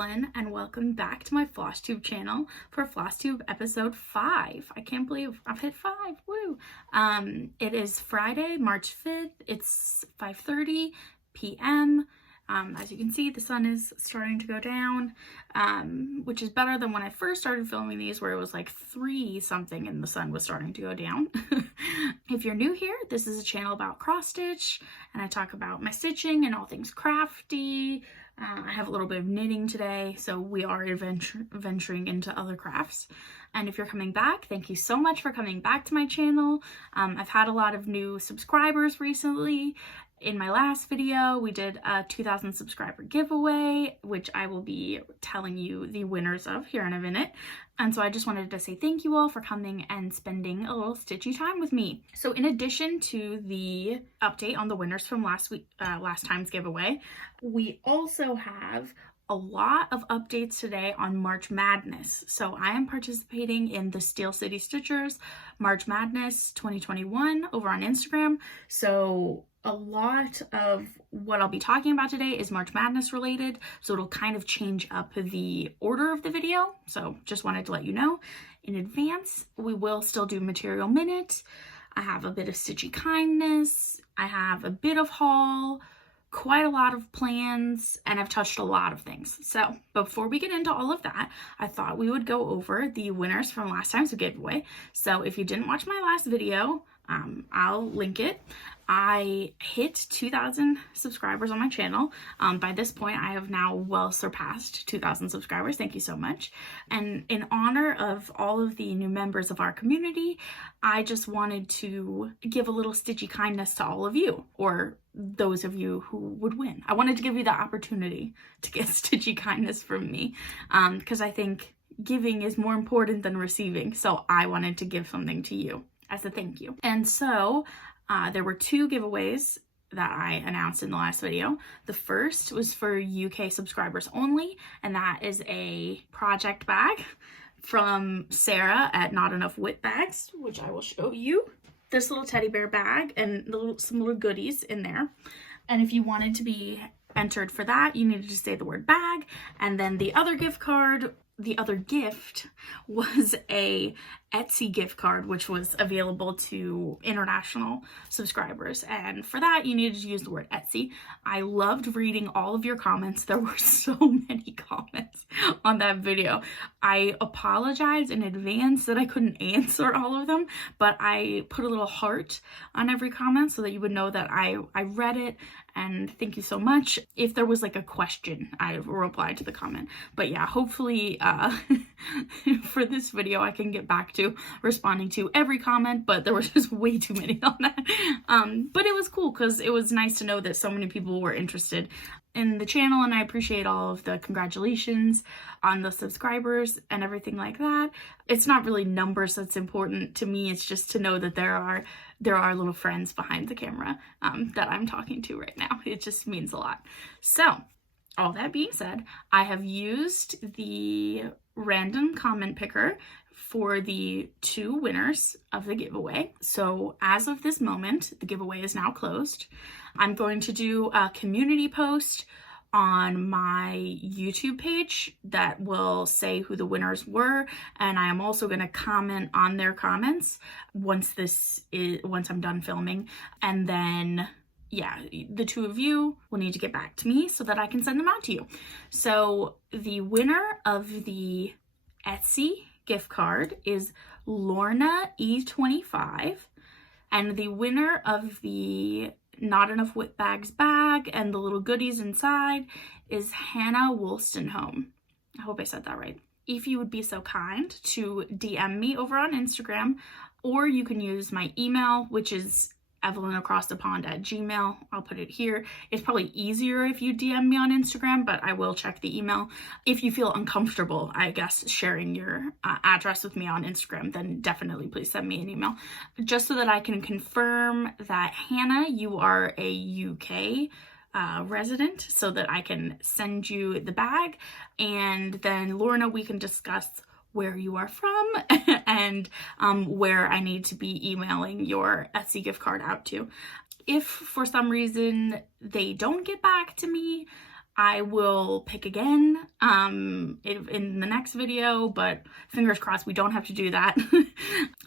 Evelyn, and welcome back to my Flosstube channel for Flosstube episode 5. I can't believe I've hit 5, woo! It is Friday, March 5th. It's 5:30 p.m. As you can see, the sun is starting to go down, which is better than when I first started filming these, where it was like 3 something and the sun was starting to go down. If you're new here, this is a channel about cross stitch, and I talk about my stitching and all things crafty. I have a little bit of knitting today, so we are venturing into other crafts. And if you're coming back, thank you so much for coming back to my channel. I've had a lot of new subscribers recently. In my last video, we did a 2,000 subscriber giveaway, which I will be telling you the winners of here in a minute. And so I just wanted to say thank you all for coming and spending a little stitchy time with me. So in addition to the update on the winners from last time's giveaway, we also have a lot of updates today on March Madness. So I am participating in the Steel City Stitchers March Madness 2021 over on Instagram. So a lot of what I'll be talking about today is March Madness related, so it'll kind of change up the order of the video. So just wanted to let you know in advance. We will still do Material Minute. I have a bit of Stitchy Kindness. I have a bit of haul, quite a lot of plans, and I've touched a lot of things. So before we get into all of that, I thought we would go over the winners from last time's giveaway. So if you didn't watch my last video, I'll link it. I hit 2,000 subscribers on my channel. By this point, I have now well surpassed 2,000 subscribers. Thank you so much. And in honor of all of the new members of our community, I just wanted to give a little stitchy kindness to all of you, or those of you who would win. I wanted to give you the opportunity to get stitchy kindness from me, because I think giving is more important than receiving. So I wanted to give something to you as a thank you. And so there were 2 giveaways that I announced in the last video. The first was for UK subscribers only, and that is a project bag from Sarah at Not Enough Wit Bags, which I will show you. This little teddy bear bag and some little goodies in there. And if you wanted to be entered for that, you needed to say the word bag. And then the other gift was a Etsy gift card, which was available to international subscribers. And for that, you needed to use the word Etsy. I loved reading all of your comments. There were so many comments on that video. I apologize in advance that I couldn't answer all of them, but I put a little heart on every comment so that you would know that I read it. And thank you so much. If there was like a question, I replied to the comment. But yeah, hopefully for this video, I can get back to responding to every comment, but there was just way too many on that. But it was cool because it was nice to know that so many people were interested in the channel, and I appreciate all of the congratulations on the subscribers and everything like that. It's not really numbers that's important to me. It's just to know that there are little friends behind the camera that I'm talking to right now. It just means a lot. So all that being said, I have used the random comment picker for the 2 winners of the giveaway. So as of this moment, the giveaway is now closed. I'm going to do a community post on my YouTube page that will say who the winners were, and I am also going to comment on their comments once I'm done filming. And then yeah, the 2 of you will need to get back to me so that I can send them out to you. So the winner of the Etsy gift card is Lorna E25, and the winner of the Not Enough Wit Bags bag and the little goodies inside is Hannah Wollstonholm. I hope I said that right. If you would be so kind to DM me over on Instagram, or you can use my email, which is evelynacrossthepond@gmail.com. I'll put it here. It's probably easier if you DM me on Instagram, but I will check the email. If you feel uncomfortable, I guess, sharing your address with me on Instagram, then definitely please send me an email. Just so that I can confirm that, Hannah, you are a UK resident, so that I can send you the bag. And then Lorna, we can discuss where you are from and where I need to be emailing your Etsy gift card out to. If for some reason they don't get back to me, I will pick again in the next video, but fingers crossed we don't have to do that.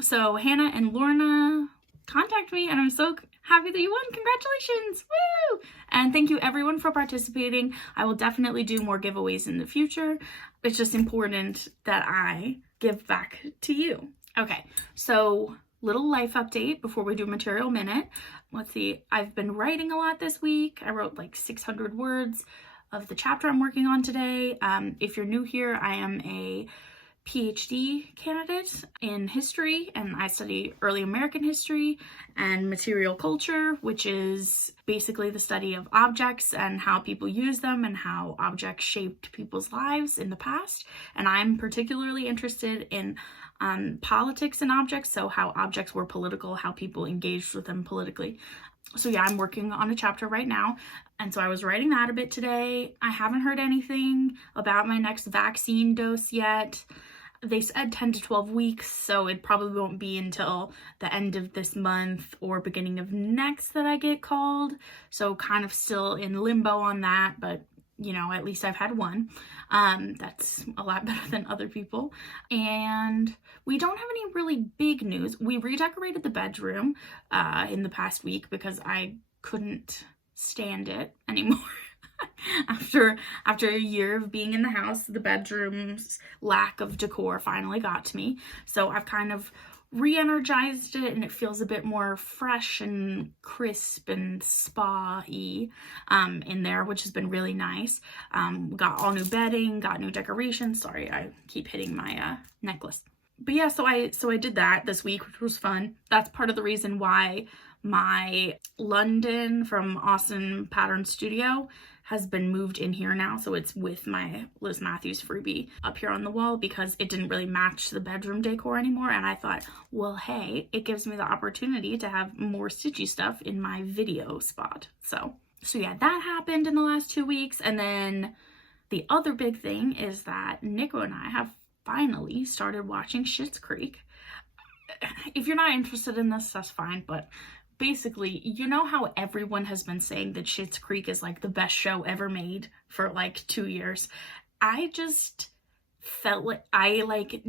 So Hannah and Lorna contact me, and I'm so happy that you won. Congratulations. Woo! And thank you everyone for participating. I will definitely do more giveaways in the future. It's just important that I give back to you. Okay, so little life update before we do material minute. Let's see, I've been writing a lot this week. I wrote like 600 words of the chapter I'm working on today. If you're new here, I am a PhD candidate in history, and I study early American history and material culture, which is basically the study of objects and how people use them and how objects shaped people's lives in the past. And I'm particularly interested in politics and objects, so how objects were political, how people engaged with them politically. So yeah, I'm working on a chapter right now, and so I was writing that a bit today. I haven't heard anything about my next vaccine dose yet. They said 10 to 12 weeks, so it probably won't be until the end of this month or beginning of next that I get called. So kind of still in limbo on that, but you know, at least I've had one. That's a lot better than other people. And we don't have any really big news. We redecorated the bedroom in the past week because I couldn't stand it anymore. After a year of being in the house, the bedroom's lack of decor finally got to me. So I've kind of re-energized it, and it feels a bit more fresh and crisp and spa-y in there, which has been really nice. Got all new bedding, got new decorations. Sorry, I keep hitting my necklace. But yeah, so I did that this week, which was fun. That's part of the reason why my London from Austin Pattern Studio has been moved in here now, so it's with my Liz Mathews freebie up here on the wall, because it didn't really match the bedroom decor anymore, and I thought, well, hey, it gives me the opportunity to have more stitchy stuff in my video spot. So yeah, that happened in the last 2 weeks. And then the other big thing is that Nico and I have finally started watching Schitt's Creek. If you're not interested in this, that's fine, but basically, you know how everyone has been saying that Schitt's Creek is like the best show ever made for like 2 years? I just felt like I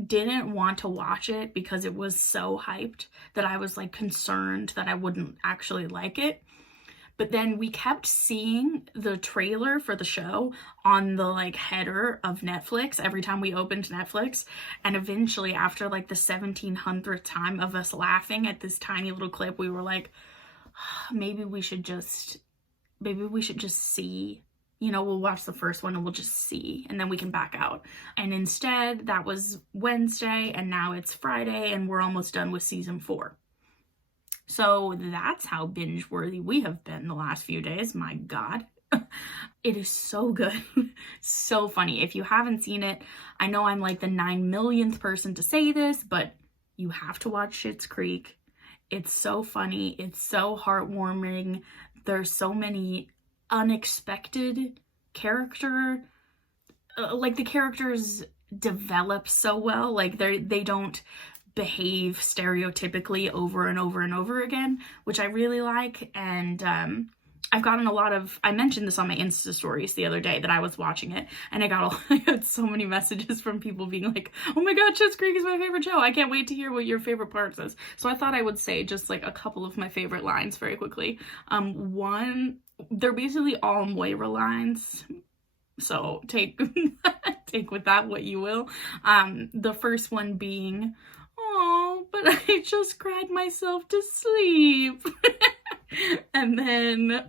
didn't want to watch it because it was so hyped that I was like concerned that I wouldn't actually like it. But then we kept seeing the trailer for the show on the like header of Netflix every time we opened Netflix. And eventually, after like the 1700th time of us laughing at this tiny little clip, we were like, maybe we should just see, you know, we'll watch the first one and we'll just see, and then we can back out. And instead, that was Wednesday, and now it's Friday, and we're almost done with season 4. So that's how binge-worthy we have been the last few days. My God. It is so good. So funny. If you haven't seen it, I know I'm like the 9 millionth person to say this, but you have to watch Schitt's Creek. It's so funny. It's so heartwarming. There's so many unexpected character, like the characters develop so well. Like they don't behave stereotypically over and over and over again, which I really like. And I've gotten a lot of, I mentioned this on my Insta stories the other day that I was watching it, and I had so many messages from people being like, oh my God, Schitt's Creek is my favorite show. I can't wait to hear what your favorite parts is. So I thought I would say just like a couple of my favorite lines very quickly. One, they're basically all Moira lines, so take with that what you will. The first one being, oh, but I just cried myself to sleep. And then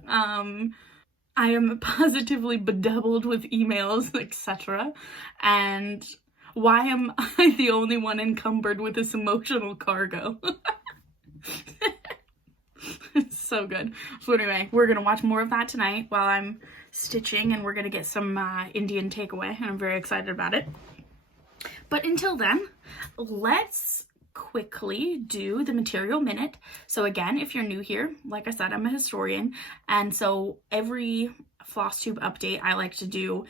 I am positively bedeviled with emails, etc. And why am I the only one encumbered with this emotional cargo? It's so good. So anyway, we're gonna watch more of that tonight while I'm stitching, and we're gonna get some Indian takeaway, and I'm very excited about it. But until then, let's quickly do the material minute. So again, if you're new here, like I said, I'm a historian, and so every Flosstube update I like to do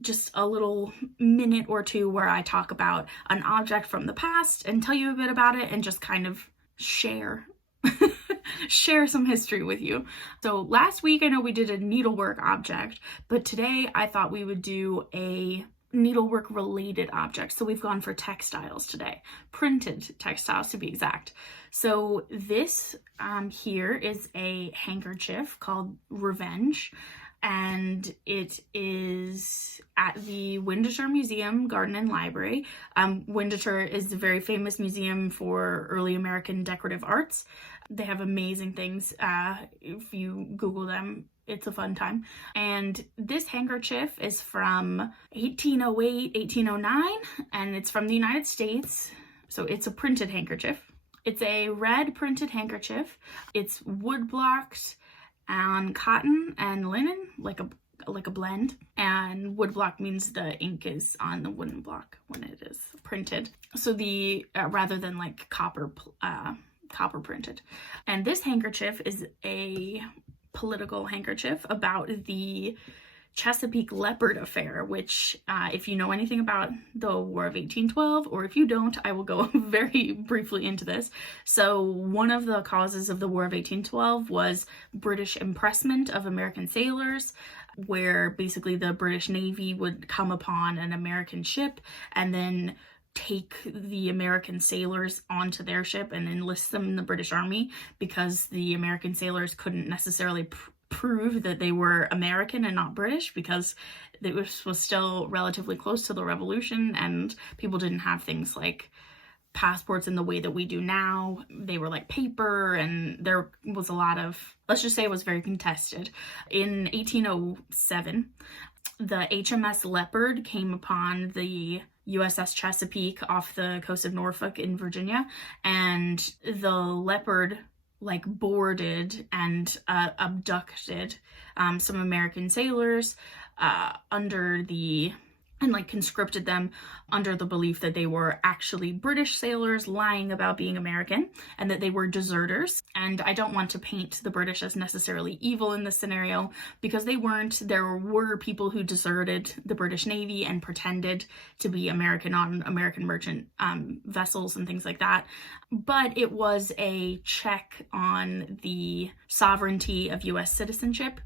just a little minute or two where I talk about an object from the past and tell you a bit about it and just kind of share share some history with you. So last week I know we did a needlework object, but today I thought we would do a needlework related object. So we've gone for textiles today, printed textiles to be exact. So this here is a handkerchief called Revenge, and it is at the Windsor Museum, Garden and Library. Windsor is a very famous museum for early American decorative arts. They have amazing things. If you Google them, it's a fun time. And this handkerchief is from 1808, 1809, and it's from the United States. So it's a printed handkerchief. It's a red printed handkerchief. It's wood blocked on cotton and linen, like a blend. And wood block means the ink is on the wooden block when it is printed. So the rather than like copper printed. And this handkerchief is a political handkerchief about the Chesapeake Leopard affair, which if you know anything about the War of 1812, or if you don't, I will go very briefly into this. So one of the causes of the War of 1812 was British impressment of American sailors, where basically the British Navy would come upon an American ship and then take the American sailors onto their ship and enlist them in the British Army, because the American sailors couldn't necessarily prove that they were American and not British, because it was still relatively close to the Revolution and people didn't have things like passports in the way that we do now. They were like paper, and there was a lot of, let's just say it was very contested. In 1807, the HMS Leopard came upon the USS Chesapeake off the coast of Norfolk in Virginia, and the Leopard like boarded and abducted some American sailors and like conscripted them under the belief that they were actually British sailors lying about being American, and that they were deserters. And I don't want to paint the British as necessarily evil in this scenario, because they weren't. There were people who deserted the British Navy and pretended to be American on American merchant vessels and things like that. But it was a check on the sovereignty of US citizenship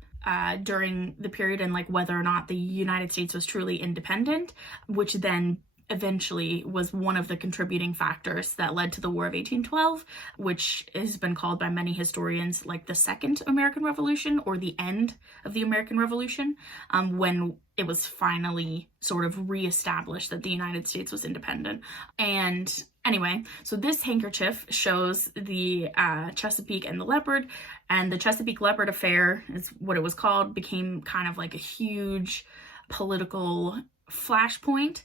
during the period, and like whether or not the United States was truly independent, which then eventually was one of the contributing factors that led to the War of 1812, which has been called by many historians like the Second American Revolution, or the end of the American Revolution, when it was finally sort of reestablished that the United States was independent. And anyway, so this handkerchief shows the Chesapeake and the Leopard, and the Chesapeake Leopard affair is what it was called, became kind of like a huge political flashpoint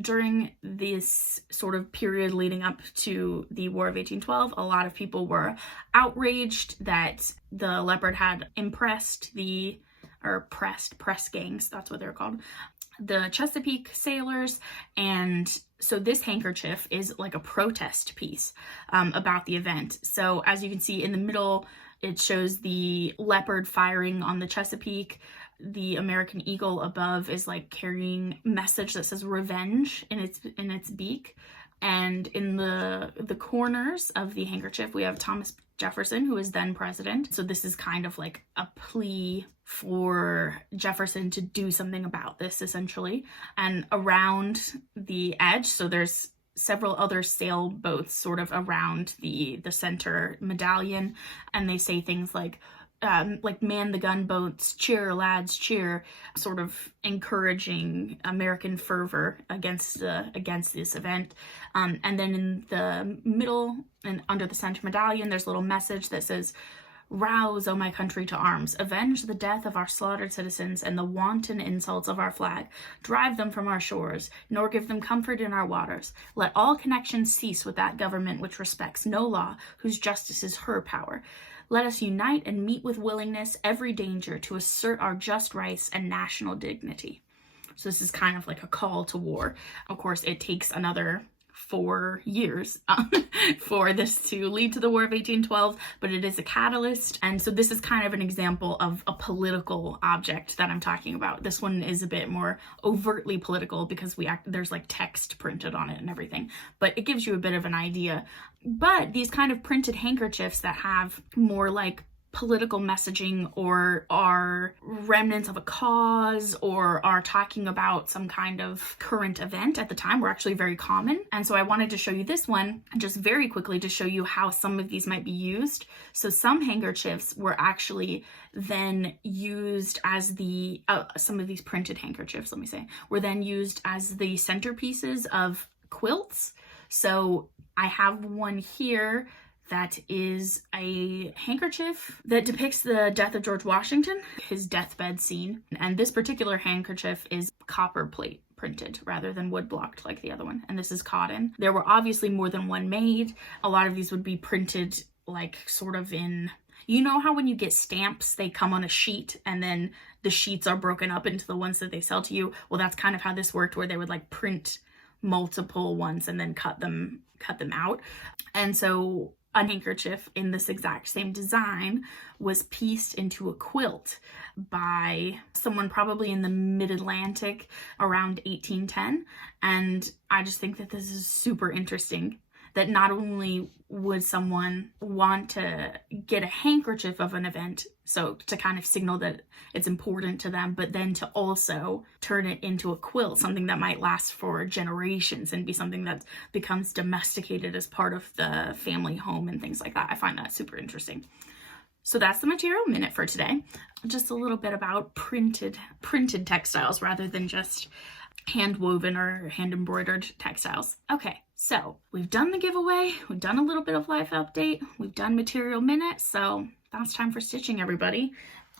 during this sort of period leading up to the War of 1812. A lot of people were outraged that the Leopard had press gangs, that's what they're called, the Chesapeake sailors. And so this handkerchief is like a protest piece about the event. So as you can see in the middle, it shows the Leopard firing on the Chesapeake. The American eagle above is like carrying a message that says revenge in its beak. And in the corners of the handkerchief, we have Thomas Jefferson, who was then president. So this is kind of like a plea for Jefferson to do something about this, essentially. And around the edge, so there's several other sailboats sort of around the center medallion, and they say things like man the gunboats, cheer lads, cheer, sort of encouraging American fervor against this event. And then in the middle and under the center medallion, there's a little message that says, "Rouse, O my country, to arms. Avenge the death of our slaughtered citizens and the wanton insults of our flag. Drive them from our shores, nor give them comfort in our waters. Let all connections cease with that government which respects no law, whose justice is her power. Let us unite and meet with willingness every danger to assert our just rights and national dignity." So this is kind of like a call to war. Of course, it takes another 4 years for this to lead to the War of 1812, but it is a catalyst. And so this is kind of an example of a political object that I'm talking about. This one is a bit more overtly political because there's like text printed on it and everything, but it gives you a bit of an idea. But these kind of printed handkerchiefs that have more like political messaging or are remnants of a cause or are talking about some kind of current event at the time were actually very common. And so I wanted to show you this one just very quickly to show you how some of these might be used. So some handkerchiefs were actually then used as the, some of these printed handkerchiefs, let me say, were then used as the centerpieces of quilts. So I have one here that is a handkerchief that depicts the death of George Washington, his deathbed scene. And this particular handkerchief is copper plate printed rather than wood blocked like the other one. And this is cotton. There were obviously more than one made. A lot of these would be printed like sort of in, you know how when you get stamps, they come on a sheet and then the sheets are broken up into the ones that they sell to you? Well, that's kind of how this worked, where they would like print multiple ones and then cut them out. And so a handkerchief in this exact same design was pieced into a quilt by someone probably in the mid-Atlantic around 1810. And I just think that this is super interesting, that not only would someone want to get a handkerchief of an event, so to kind of signal that it's important to them, but then to also turn it into a quilt, something that might last for generations and be something that becomes domesticated as part of the family home and things like that. I find that super interesting. So that's the material minute for today. Just a little bit about printed textiles rather than just hand woven or hand embroidered textiles. Okay, so we've done the giveaway, we've done a little bit of life update, we've done material minute, so that's time for stitching, everybody.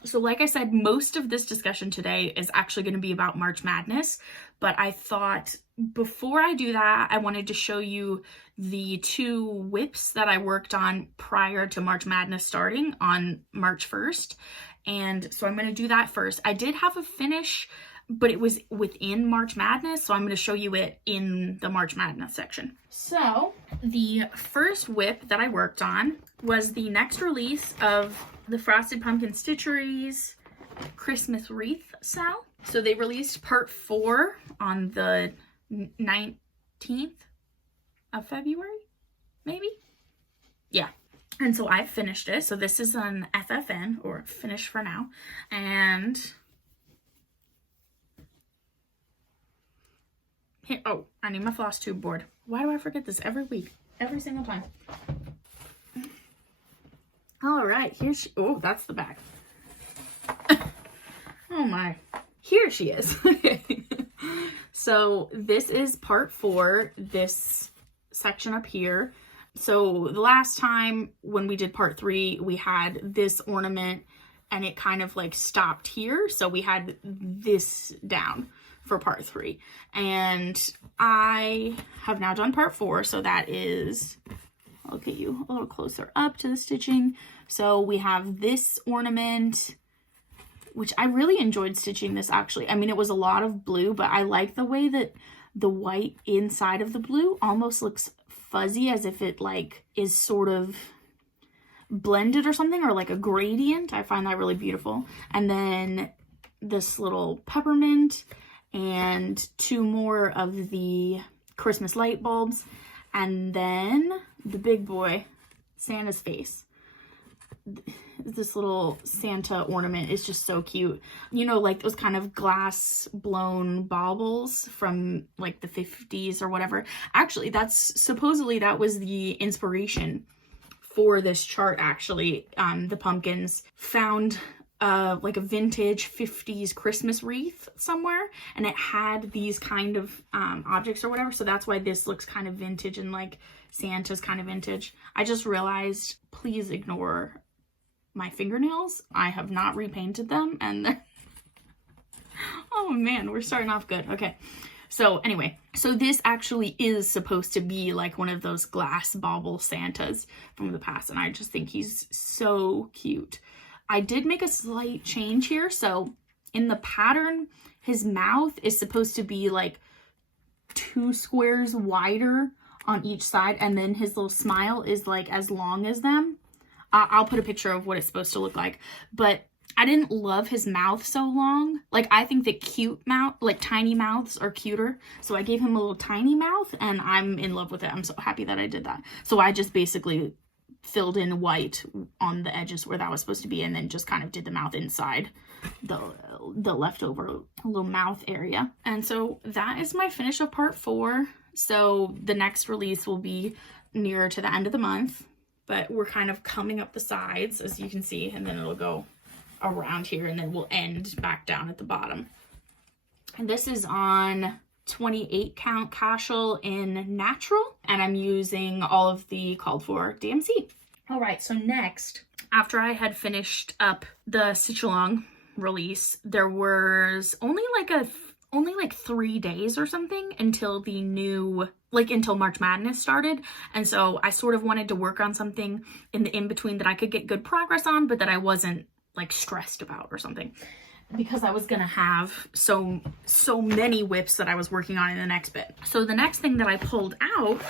So like I said, most of this discussion today is actually going to be about March Madness, but I thought before I do that, I wanted to show you the 2 whips that I worked on prior to March Madness starting on March 1st. And so I'm going to do that first. I did have a finish, but it was within March Madness, so I'm going to show you it in the March Madness section. So the first whip that I worked on was the next release of the Frosted Pumpkin Stitchery's Christmas Wreath Cell. So they released part 4 on the 19th of February, maybe? Yeah. And so I finished it. So this is an FFN, or finish for now. And here, oh, I need my floss tube board. Why do I forget this every week? Every single time. All right, oh, that's the back. Oh my, here she is. Okay. So this is part 4, this section up here. So the last time when we did part 3, we had this ornament and it kind of like stopped here. So we had this down for part 3. And I have now done part 4. So that is, I'll get you a little closer up to the stitching. So we have this ornament, which I really enjoyed stitching this actually. I mean, it was a lot of blue, but I like the way that the white inside of the blue almost looks fuzzy, as if it like is sort of blended or something, or like a gradient. I find that really beautiful. And then this little peppermint and 2 more of the Christmas light bulbs, and then the big boy, Santa's face. This little Santa ornament is just so cute. You know, like those kind of glass blown baubles from like the 50s or whatever. Actually, supposedly that was the inspiration for this chart, actually. The pumpkins found like a vintage 50s Christmas wreath somewhere, and it had these kind of objects or whatever. So that's why this looks kind of vintage, and like Santa's kind of vintage. I just realized, please ignore my fingernails. I have not repainted them, and oh man, we're starting off good. Okay, so anyway, so this actually is supposed to be like one of those glass bauble Santas from the past, and I just think he's so cute. I did make a slight change here. So in the pattern, his mouth is supposed to be like 2 squares wider on each side, and then his little smile is like as long as them. I'll put a picture of what it's supposed to look like, but I didn't love his mouth so long. Like, I think that cute mouth, like tiny mouths are cuter. So I gave him a little tiny mouth, and I'm in love with it. I'm so happy that I did that. So I just basically filled in white on the edges where that was supposed to be, and then just kind of did the mouth inside the leftover little mouth area. And so that is my finish of part 4. So the next release will be nearer to the end of the month, but we're kind of coming up the sides, as you can see, and then it'll go around here, and then we'll end back down at the bottom. And this is on 28 count casual in natural, and I'm using all of the called for DMC. All right, so next, after I had finished up the stitch along release, there was only like 3 days or something until the new, until March Madness started. And so I sort of wanted to work on something in the in-between that I could get good progress on, but that I wasn't like stressed about or something, because I was gonna have so many whips that I was working on in the next bit. So the next thing that I pulled out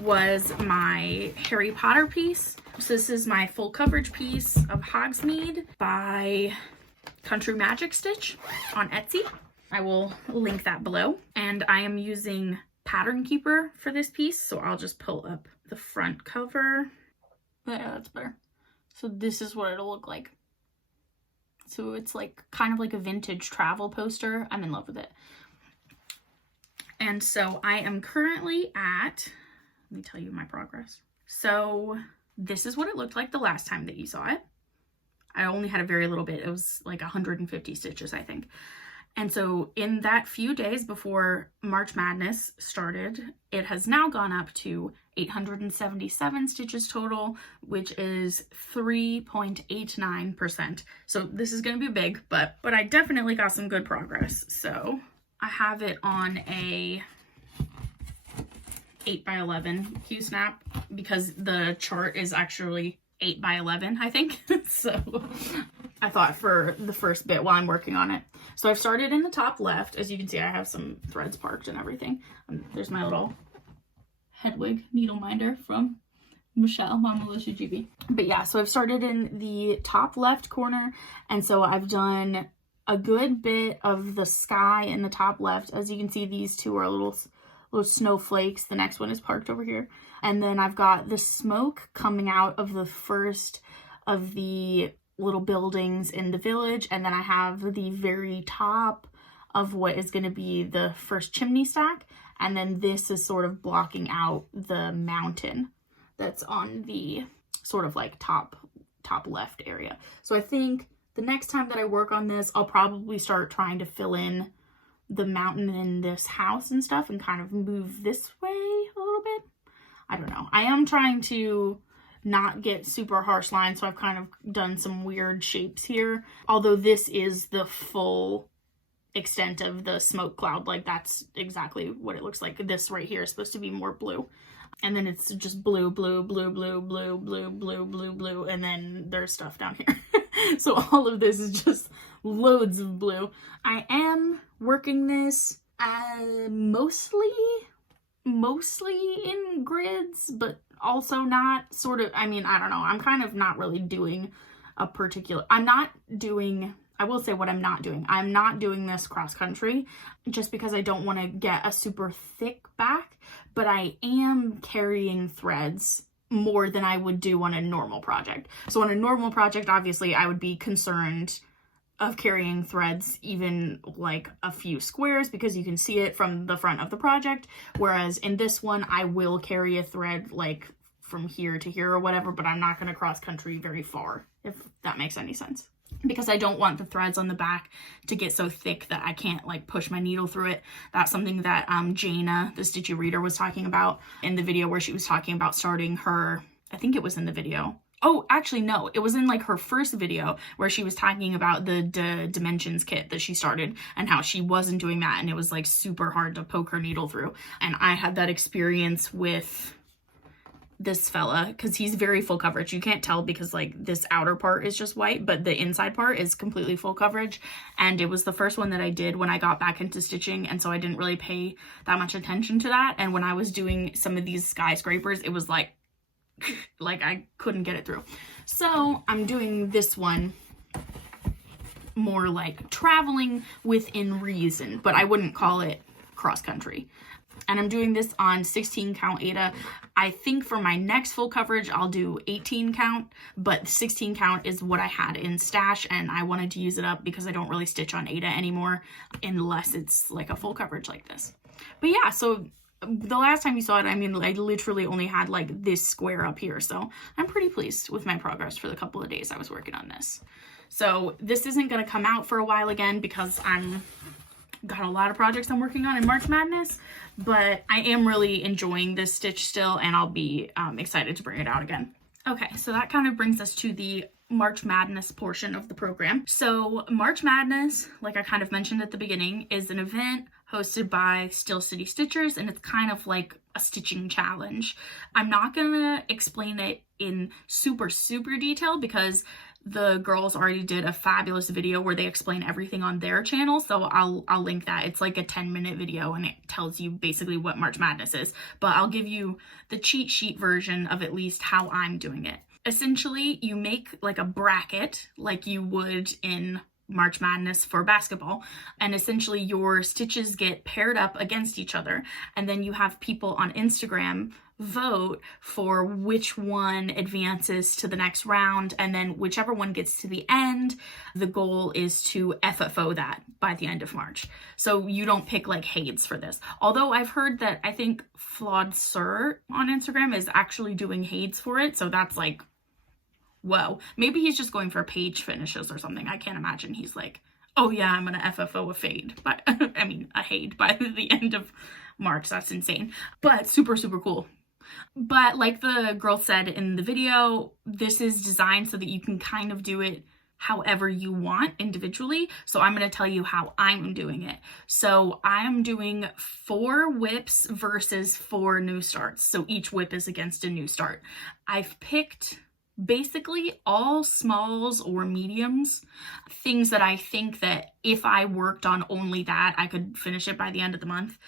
was my Harry Potter piece. So this is my full coverage piece of Hogsmeade by Country Magic Stitch on Etsy. I will link that below. And I am using Pattern Keeper for this piece, so I'll just pull up the front cover. Yeah, that's better. So this is what it'll look like. So it's like kind of like a vintage travel poster. I'm in love with it. And so I am currently at, let me tell you my progress. So this is what it looked like the last time that you saw it. I only had a very little bit. It was like 150 stitches, I think. And so in that few days before March Madness started, it has now gone up to 877 stitches total, which is 3.89%. So this is going to be big, but I definitely got some good progress. So I have it on a 8x11 Q snap because the chart is actually 8x11, I think. So I thought for the first bit while I'm working on it. So I've started in the top left. As you can see, I have some threads parked and everything. There's my little Hedwig Needleminder from Michelle, Mama Alicia GB. But yeah, so I've started in the top left corner, and so I've done a good bit of the sky in the top left. As you can see, these two are little snowflakes. The next one is parked over here. And then I've got the smoke coming out of the first of the little buildings in the village, and then I have the very top of what is going to be the first chimney stack, and then this is sort of blocking out the mountain that's on the sort of like top left area. So I think the next time that I work on this, I'll probably start trying to fill in the mountain in this house and stuff and kind of move this way a little bit. I don't know. I am trying to not get super harsh lines, so I've kind of done some weird shapes here. Although this is the full extent of the smoke cloud, like that's exactly what it looks like. This right here is supposed to be more blue. And then it's just blue, blue, blue, blue, blue, blue, blue, blue, blue, and then there's stuff down here. So all of this is just loads of blue. I am working this mostly in grids, but also not sort of, I mean, I don't know. I'm kind of not really doing a particular, I will say what I'm not doing. I'm not doing this cross country just because I don't want to get a super thick back, but I am carrying threads more than I would do on a normal project. So on a normal project, obviously I would be concerned of carrying threads even like a few squares because you can see it from the front of the project. Whereas in this one, I will carry a thread like from here to here or whatever, but I'm not going to cross country very far, if that makes any sense. Because I don't want the threads on the back to get so thick that I can't like push my needle through it. That's something that Jaina, the Stitchy Reader, was talking about in the video where she was talking about starting her, I think it was in the video. Oh, actually, no, it was in like her first video where she was talking about the dimensions kit that she started and how she wasn't doing that. And it was like super hard to poke her needle through. And I had that experience with this fella because he's very full coverage. You can't tell because like this outer part is just white, but the inside part is completely full coverage. And it was the first one that I did when I got back into stitching, and so I didn't really pay that much attention to that. And when I was doing some of these skyscrapers, it was like I couldn't get it through. So I'm doing this one more like traveling within reason, but I wouldn't call it cross country. And I'm doing this on 16 count Aida. I think for my next full coverage, I'll do 18 count, but 16 count is what I had in stash, and I wanted to use it up because I don't really stitch on Aida anymore unless it's like a full coverage like this. But yeah, so the last time you saw it, I mean, I literally only had like this square up here, so I'm pretty pleased with my progress for the couple of days I was working on this. So this isn't going to come out for a while again because I'm got a lot of projects I'm working on in March Madness, but I am really enjoying this stitch still, and I'll be excited to bring it out again. Okay, so that kind of brings us to the March Madness portion of the program. So March Madness, like I kind of mentioned at the beginning, is an event hosted by Steel City Stitchers, and it's kind of like a stitching challenge. I'm not gonna explain it in super detail because the girls already did a fabulous video where they explain everything on their channel, so I'll link that. It's like a 10-minute video and it tells you basically what March Madness is, but I'll give you the cheat sheet version of at least how I'm doing it. Essentially, you make like a bracket like you would in March Madness for basketball, and essentially your stitches get paired up against each other, and then you have people on Instagram vote for which one advances to the next round, and then whichever one gets to the end, the goal is to FFO that by the end of March. So you don't pick like Hades for this. Although I've heard that I think Flawed Sir on Instagram is actually doing Hades for it, so that's like, whoa. Maybe he's just going for page finishes or something. I can't imagine he's like, oh yeah, I'm gonna FFO a fade, but I mean a Hade by the end of March. That's insane, but super cool. But like the girl said in the video, this is designed so that you can kind of do it however you want individually. So I'm going to tell you how I'm doing it. So I am doing 4 whips versus 4 new starts. So each whip is against a new start. I've picked basically all smalls or mediums, things that I think that if I worked on only that, I could finish it by the end of the month,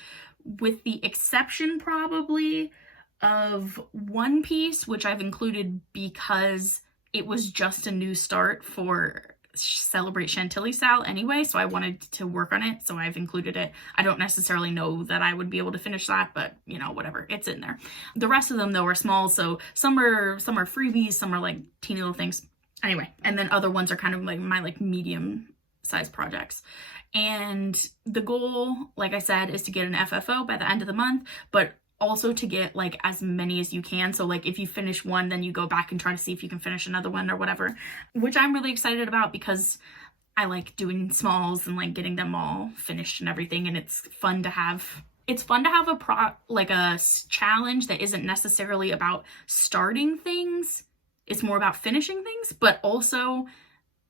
with the exception probably of one piece, which I've included because it was just a new start for Celebrate Chantilly Sal anyway, so I wanted to work on it, so I've included it. I don't necessarily know that I would be able to finish that, but you know, whatever, it's in there. The rest of them though are small, so some are freebies, some are like teeny little things. Anyway, and then other ones are kind of like my like medium size projects. And the goal, like I said, is to get an FFO by the end of the month, but also to get like as many as you can. So like if you finish one, then you go back and try to see if you can finish another one or whatever, which I'm really excited about because I like doing smalls and like getting them all finished and everything. And it's fun to have a challenge that isn't necessarily about starting things. It's more about finishing things, but also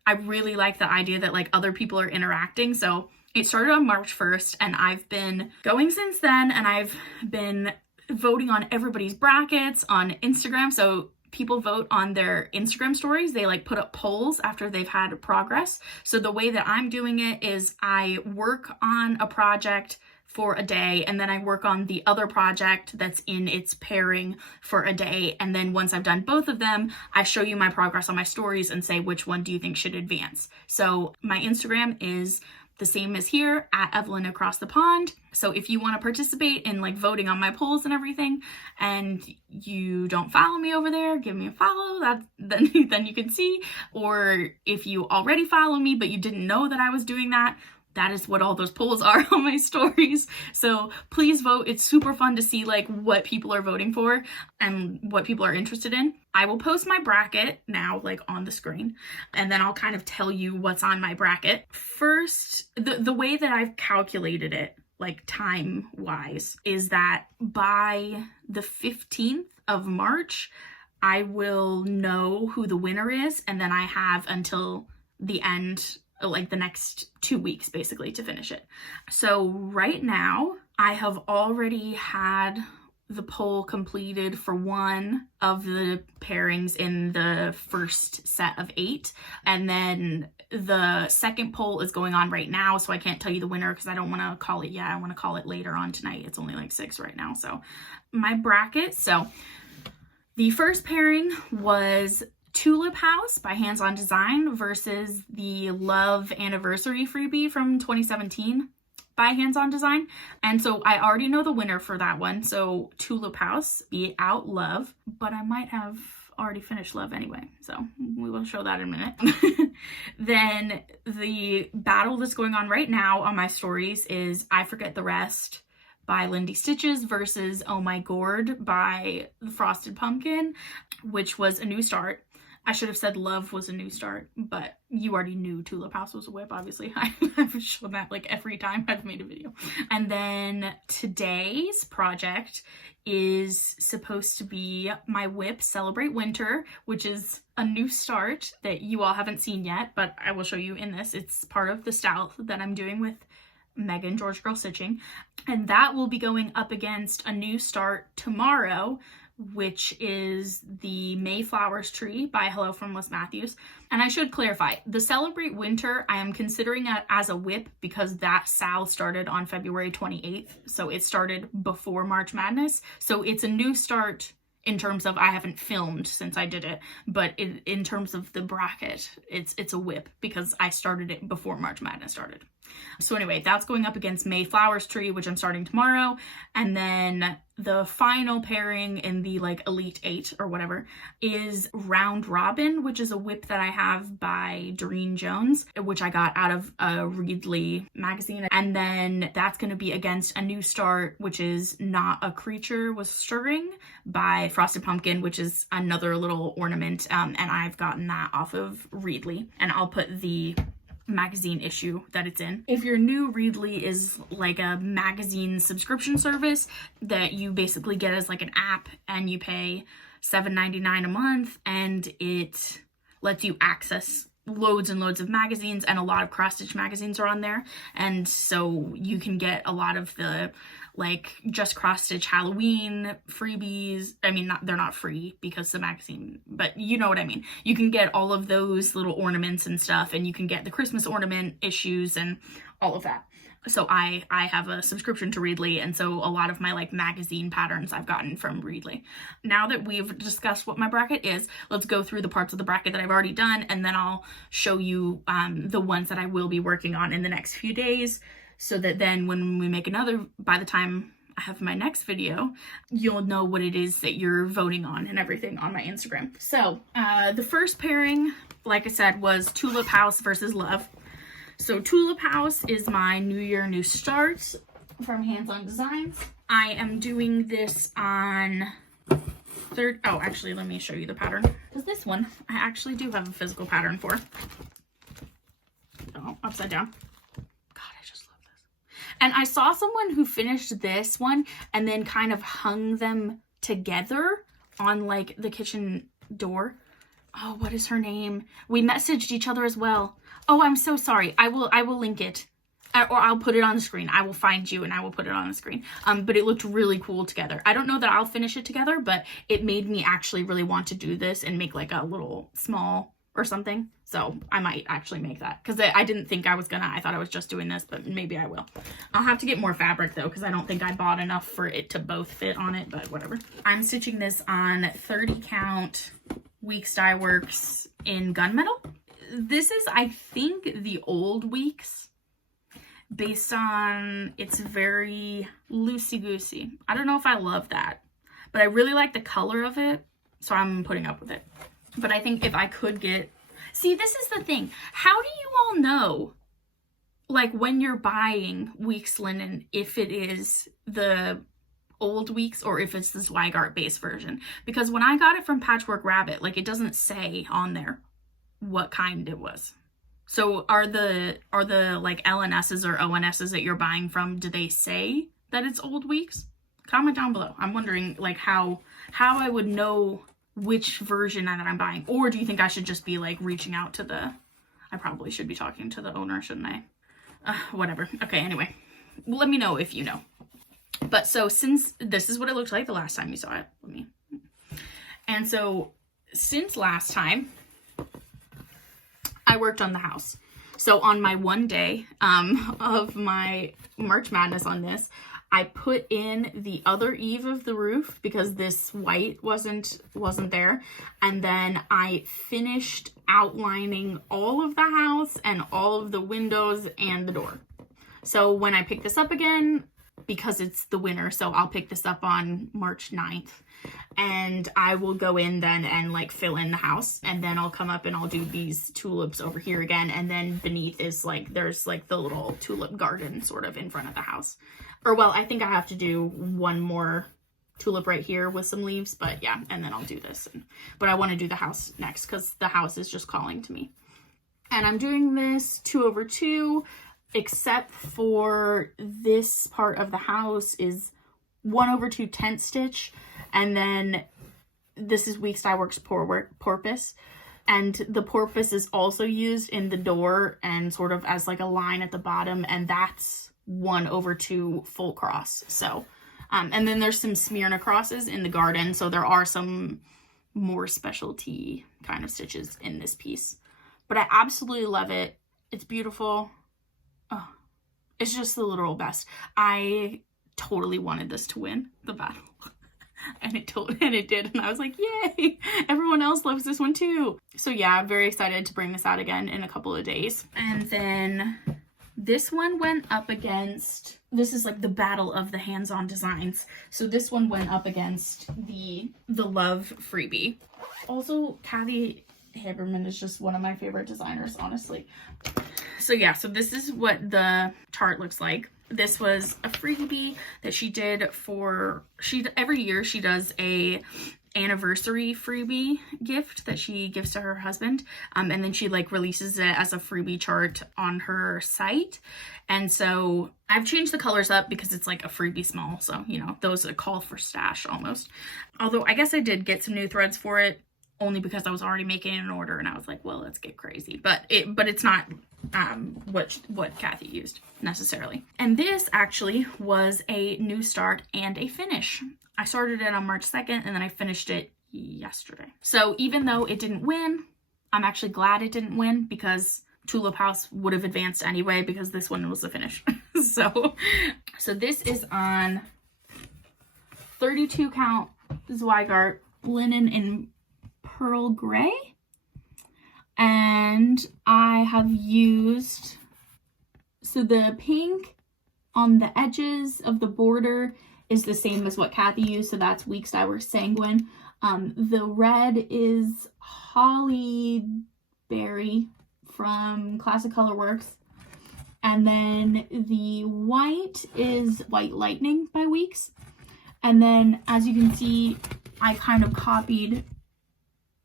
I really like the idea that like other people are interacting. So it started on March 1st and I've been going since then, and I've been voting on everybody's brackets on Instagram. So people vote on their Instagram stories. They like put up polls after they've had progress. So the way that I'm doing it is I work on a project for a day, and then I work on the other project that's in its pairing for a day. And then once I've done both of them, I show you my progress on my stories and say, which one do you think should advance? So my Instagram is the same as here, at Evelyn Across the Pond. So if you want to participate in like voting on my polls and everything, and you don't follow me over there, give me a follow, then you can see. Or if you already follow me but you didn't know that I was doing that, that is what all those polls are on my stories. So please vote. It's super fun to see like what people are voting for and what people are interested in. I will post my bracket now like on the screen, and then I'll kind of tell you what's on my bracket. First, the way that I've calculated it, like time wise, is that by the 15th of March, I will know who the winner is, and then I have until the end, like the next 2 weeks basically, to finish it. So right now I have already had the poll completed for one of the pairings in the first set of 8. And then the second poll is going on right now, so I can't tell you the winner because I don't want to call it yet. I want to call it later on tonight. It's only like 6 right now. So my bracket. So the first pairing was Tulip House by Hands On Design versus the Love Anniversary freebie from 2017 by Hands On Design. And so I already know the winner for that one. So Tulip House beat out Love, but I might have already finished Love anyway. So we will show that in a minute. Then the battle that's going on right now on my stories is I Forget the Rest by Lindy Stitches versus Oh My Gourd by the Frosted Pumpkin, which was a new start. I should have said Love was a new start, but you already knew Tulip House was a whip, obviously. I've shown that like every time I've made a video. And then today's project is supposed to be my whip Celebrate Winter, which is a new start that you all haven't seen yet, but I will show you in this. It's part of the style that I'm doing with Megan George Girl Stitching. And that will be going up against a new start tomorrow, which is the Mayflowers Tree by Hello from Miss Mathews. And I should clarify, the Celebrate Winter, I am considering it as a whip because that sal started on February 28th. So it started before March Madness. So it's a new start in terms of I haven't filmed since I did it, but in terms of the bracket, it's a whip because I started it before March Madness started. So anyway, that's going up against Mayflowers Tree, which I'm starting tomorrow. And then the final pairing in the like Elite 8 or whatever is Round Robin, which is a whip that I have by Doreen Jones, which I got out of a Readly magazine. And then that's going to be against a new start, which is Not a Creature with Stirring by Frosted Pumpkin, which is another little ornament. And I've gotten that off of Readly. And I'll put the magazine issue that it's in. If you're new, Readly is like a magazine subscription service that you basically get as like an app, and you pay $7.99 a month, and it lets you access loads and loads of magazines, and a lot of cross stitch magazines are on there. And so you can get a lot of the like Just Cross Stitch Halloween freebies. I mean, they're not free because the magazine, but you know what I mean. You can get all of those little ornaments and stuff, and you can get the Christmas ornament issues and all of that. So I have a subscription to Readly, and so a lot of my like magazine patterns I've gotten from Readly. Now that we've discussed what my bracket is, let's go through the parts of the bracket that I've already done, and then I'll show you the ones that I will be working on in the next few days, so that then when we make another, by the time I have my next video, you'll know what it is that you're voting on and everything on my Instagram. So the first pairing, like I said, was Tulip House versus Love. So Tulip House is my New Year, New Starts from Hands On Designs. I am doing this on oh, actually, let me show you the pattern. Because this one, I actually do have a physical pattern for. Oh, upside down. And I saw someone who finished this one and then kind of hung them together on like the kitchen door. Oh, what is her name? We messaged each other as well. Oh, I'm so sorry. I will link it, or I'll put it on the screen. I will find you and I will put it on the screen. But it looked really cool together. I don't know that I'll finish it together, but it made me actually really want to do this and make like a little small or something. So I might actually make that, because I didn't think I was gonna. I thought I was just doing this, but maybe I will. I'll have to get more fabric though, because I don't think I bought enough for it to both fit on it, but whatever. I'm stitching this on 30 count Weeks Dye Works in gunmetal. This is, I think, the old Weeks, based on it's very loosey-goosey. I don't know if I love that, but I really like the color of it, so I'm putting up with it. But I think if I could get... See, this is the thing. How do you all know, like, when you're buying Weeks linen, if it is the old Weeks or if it's the Zweigart base version? Because when I got it from Patchwork Rabbit, like, it doesn't say on there what kind it was. So are the like LNSs or ONSs that you're buying from, do they say that it's old Weeks? Comment down below. I'm wondering, like, how I would know which version that I'm buying. Or do you think I should just be like reaching out to the... I probably should be talking to the owner, shouldn't I? Whatever. Okay, anyway. Let me know if you know. But so since this is what it looked like the last time you saw it, and so since last time, I worked on the house. So on my one day of my March Madness on this, I put in the other eave of the roof because this white wasn't there. And then I finished outlining all of the house and all of the windows and the door. So when I pick this up again, because it's the winter, so I'll pick this up on March 9th. And I will go in then and like fill in the house, and then I'll come up and I'll do these tulips over here again, and then beneath is like there's like the little tulip garden sort of in front of the house. Or well, I think I have to do one more tulip right here with some leaves, but yeah, and then I'll do this. But I want to do the house next because the house is just calling to me. And I'm doing this 2/2, except for this part of the house is 1/2 tent stitch. And then this is Weeks Dye Works porpoise. And the porpoise is also used in the door and sort of as like a line at the bottom. And that's 1/2 full cross. So, and then there's some Smyrna crosses in the garden. So there are some more specialty kind of stitches in this piece. But I absolutely love it. It's beautiful. Oh, it's just the literal best. I totally wanted this to win the battle. And it did, and I was like, yay, everyone else loves this one too. So yeah, I'm very excited to bring this out again in a couple of days. And then this one went up against, this is like the battle of the hands-on designs. So this one went up against the Love freebie. Also, Kathy Haberman is just one of my favorite designers, honestly. So yeah, so this is what the chart looks like. This was a freebie that she did every year she does a anniversary freebie gift that she gives to her husband. And then she like releases it as a freebie chart on her site. And so I've changed the colors up because it's like a freebie small. So, you know, those are a call for stash almost. Although I guess I did get some new threads for it only because I was already making an order and I was like, well, let's get crazy. But it's not what Kathy used necessarily. And this actually was a new start and a finish. I started it on March 2nd and then I finished it yesterday. So even though it didn't win, I'm actually glad it didn't win because Tulip House would have advanced anyway because this one was the finish. so this is on 32 count Zweigart linen in pearl gray. And I have used, so the pink on the edges of the border is the same as what Kathy used, so that's Weeks Dye Works Sanguine. The red is Holly Berry from Classic Color Works. And then the white is White Lightning by Weeks. And then as you can see, I kind of copied,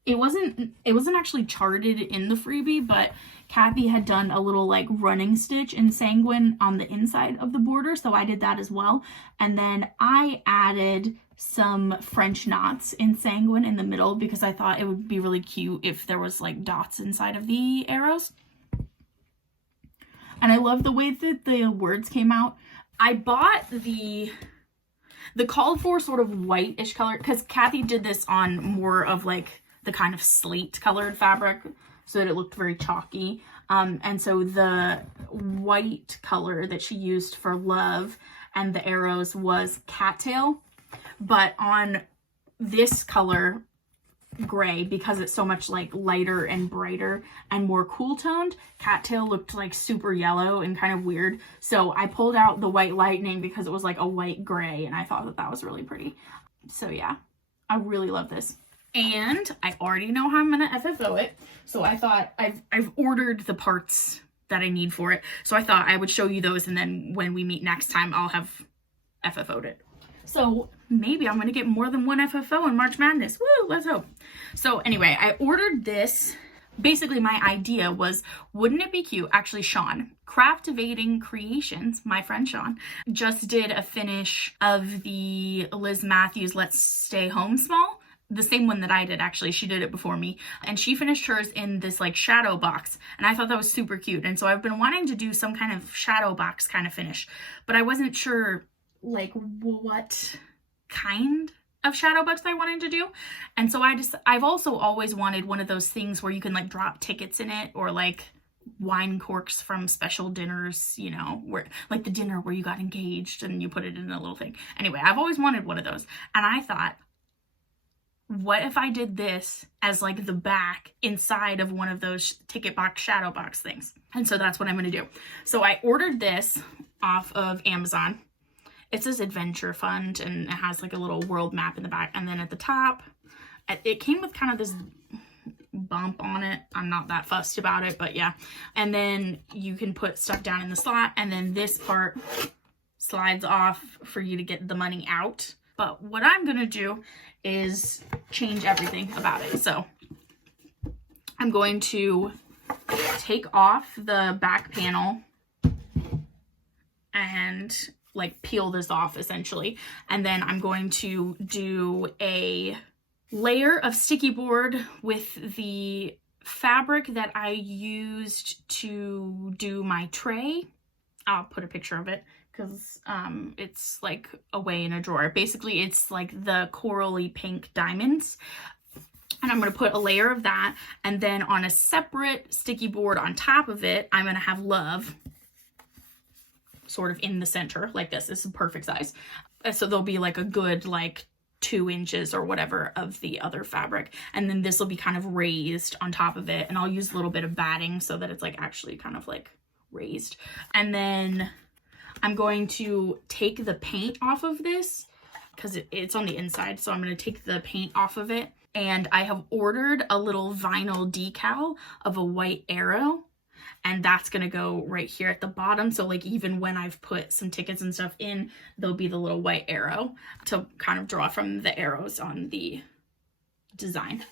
it wasn't actually charted in the freebie, but Kathy had done a little like running stitch in Sanguine on the inside of the border, so I did that as well. And then I added some French knots in Sanguine in the middle because I thought it would be really cute if there was like dots inside of the arrows. And I love the way that the words came out. I bought the called for sort of whitish color because Kathy did this on more of like the kind of slate colored fabric so that it looked very chalky. And so the white color that she used for Love and the arrows was cattail. But on this color, gray, because it's so much like lighter and brighter and more cool toned, cattail looked like super yellow and kind of weird. So I pulled out the White Lightning because it was like a white gray and I thought that that was really pretty. So yeah, I really love this. And I already know how I'm gonna FFO it. So I thought I've ordered the parts that I need for it. So I thought I would show you those, and then when we meet next time, I'll have FFO'd it. So maybe I'm gonna get more than one FFO in March Madness. Woo, let's hope. So anyway, I ordered this. Basically my idea was, wouldn't it be cute? Actually, Sean, Craftivating Creations, my friend Sean, just did a finish of the Liz Mathews Let's Stay Home Small. The same one that I did, actually. She did it before me. And she finished hers in this like shadow box. And I thought that was super cute. And so I've been wanting to do some kind of shadow box kind of finish. But I wasn't sure like what kind of shadow box I wanted to do. And so I've also always wanted one of those things where you can like drop tickets in it, or like wine corks from special dinners, you know, where like the dinner where you got engaged and you put it in a little thing. Anyway, I've always wanted one of those. And I thought, what if I did this as like the back inside of one of those ticket box shadow box things? And so that's what I'm going to do. So I ordered this off of Amazon. It says Adventure Fund, and it has like a little world map in the back. And then at the top, it came with kind of this bump on it. I'm not that fussed about it, but yeah. And then you can put stuff down in the slot, and then this part slides off for you to get the money out. But what I'm going to do is change everything about it. So I'm going to take off the back panel and like peel this off essentially. And then I'm going to do a layer of sticky board with the fabric that I used to do my tray. I'll put a picture of it because it's like away in a drawer. Basically, it's like the corally pink diamonds. And I'm going to put a layer of that. And then on a separate sticky board on top of it, I'm going to have love sort of in the center like this. This is perfect size. So there'll be like a good like 2 inches or whatever of the other fabric. And then this will be kind of raised on top of it. And I'll use a little bit of batting so that it's like actually kind of like raised. And then I'm going to take the paint off of this because it's on the inside. So I'm going to take the paint off of it. And I have ordered a little vinyl decal of a white arrow. And that's going to go right here at the bottom. So like even when I've put some tickets and stuff in, there'll be the little white arrow to kind of draw from the arrows on the design.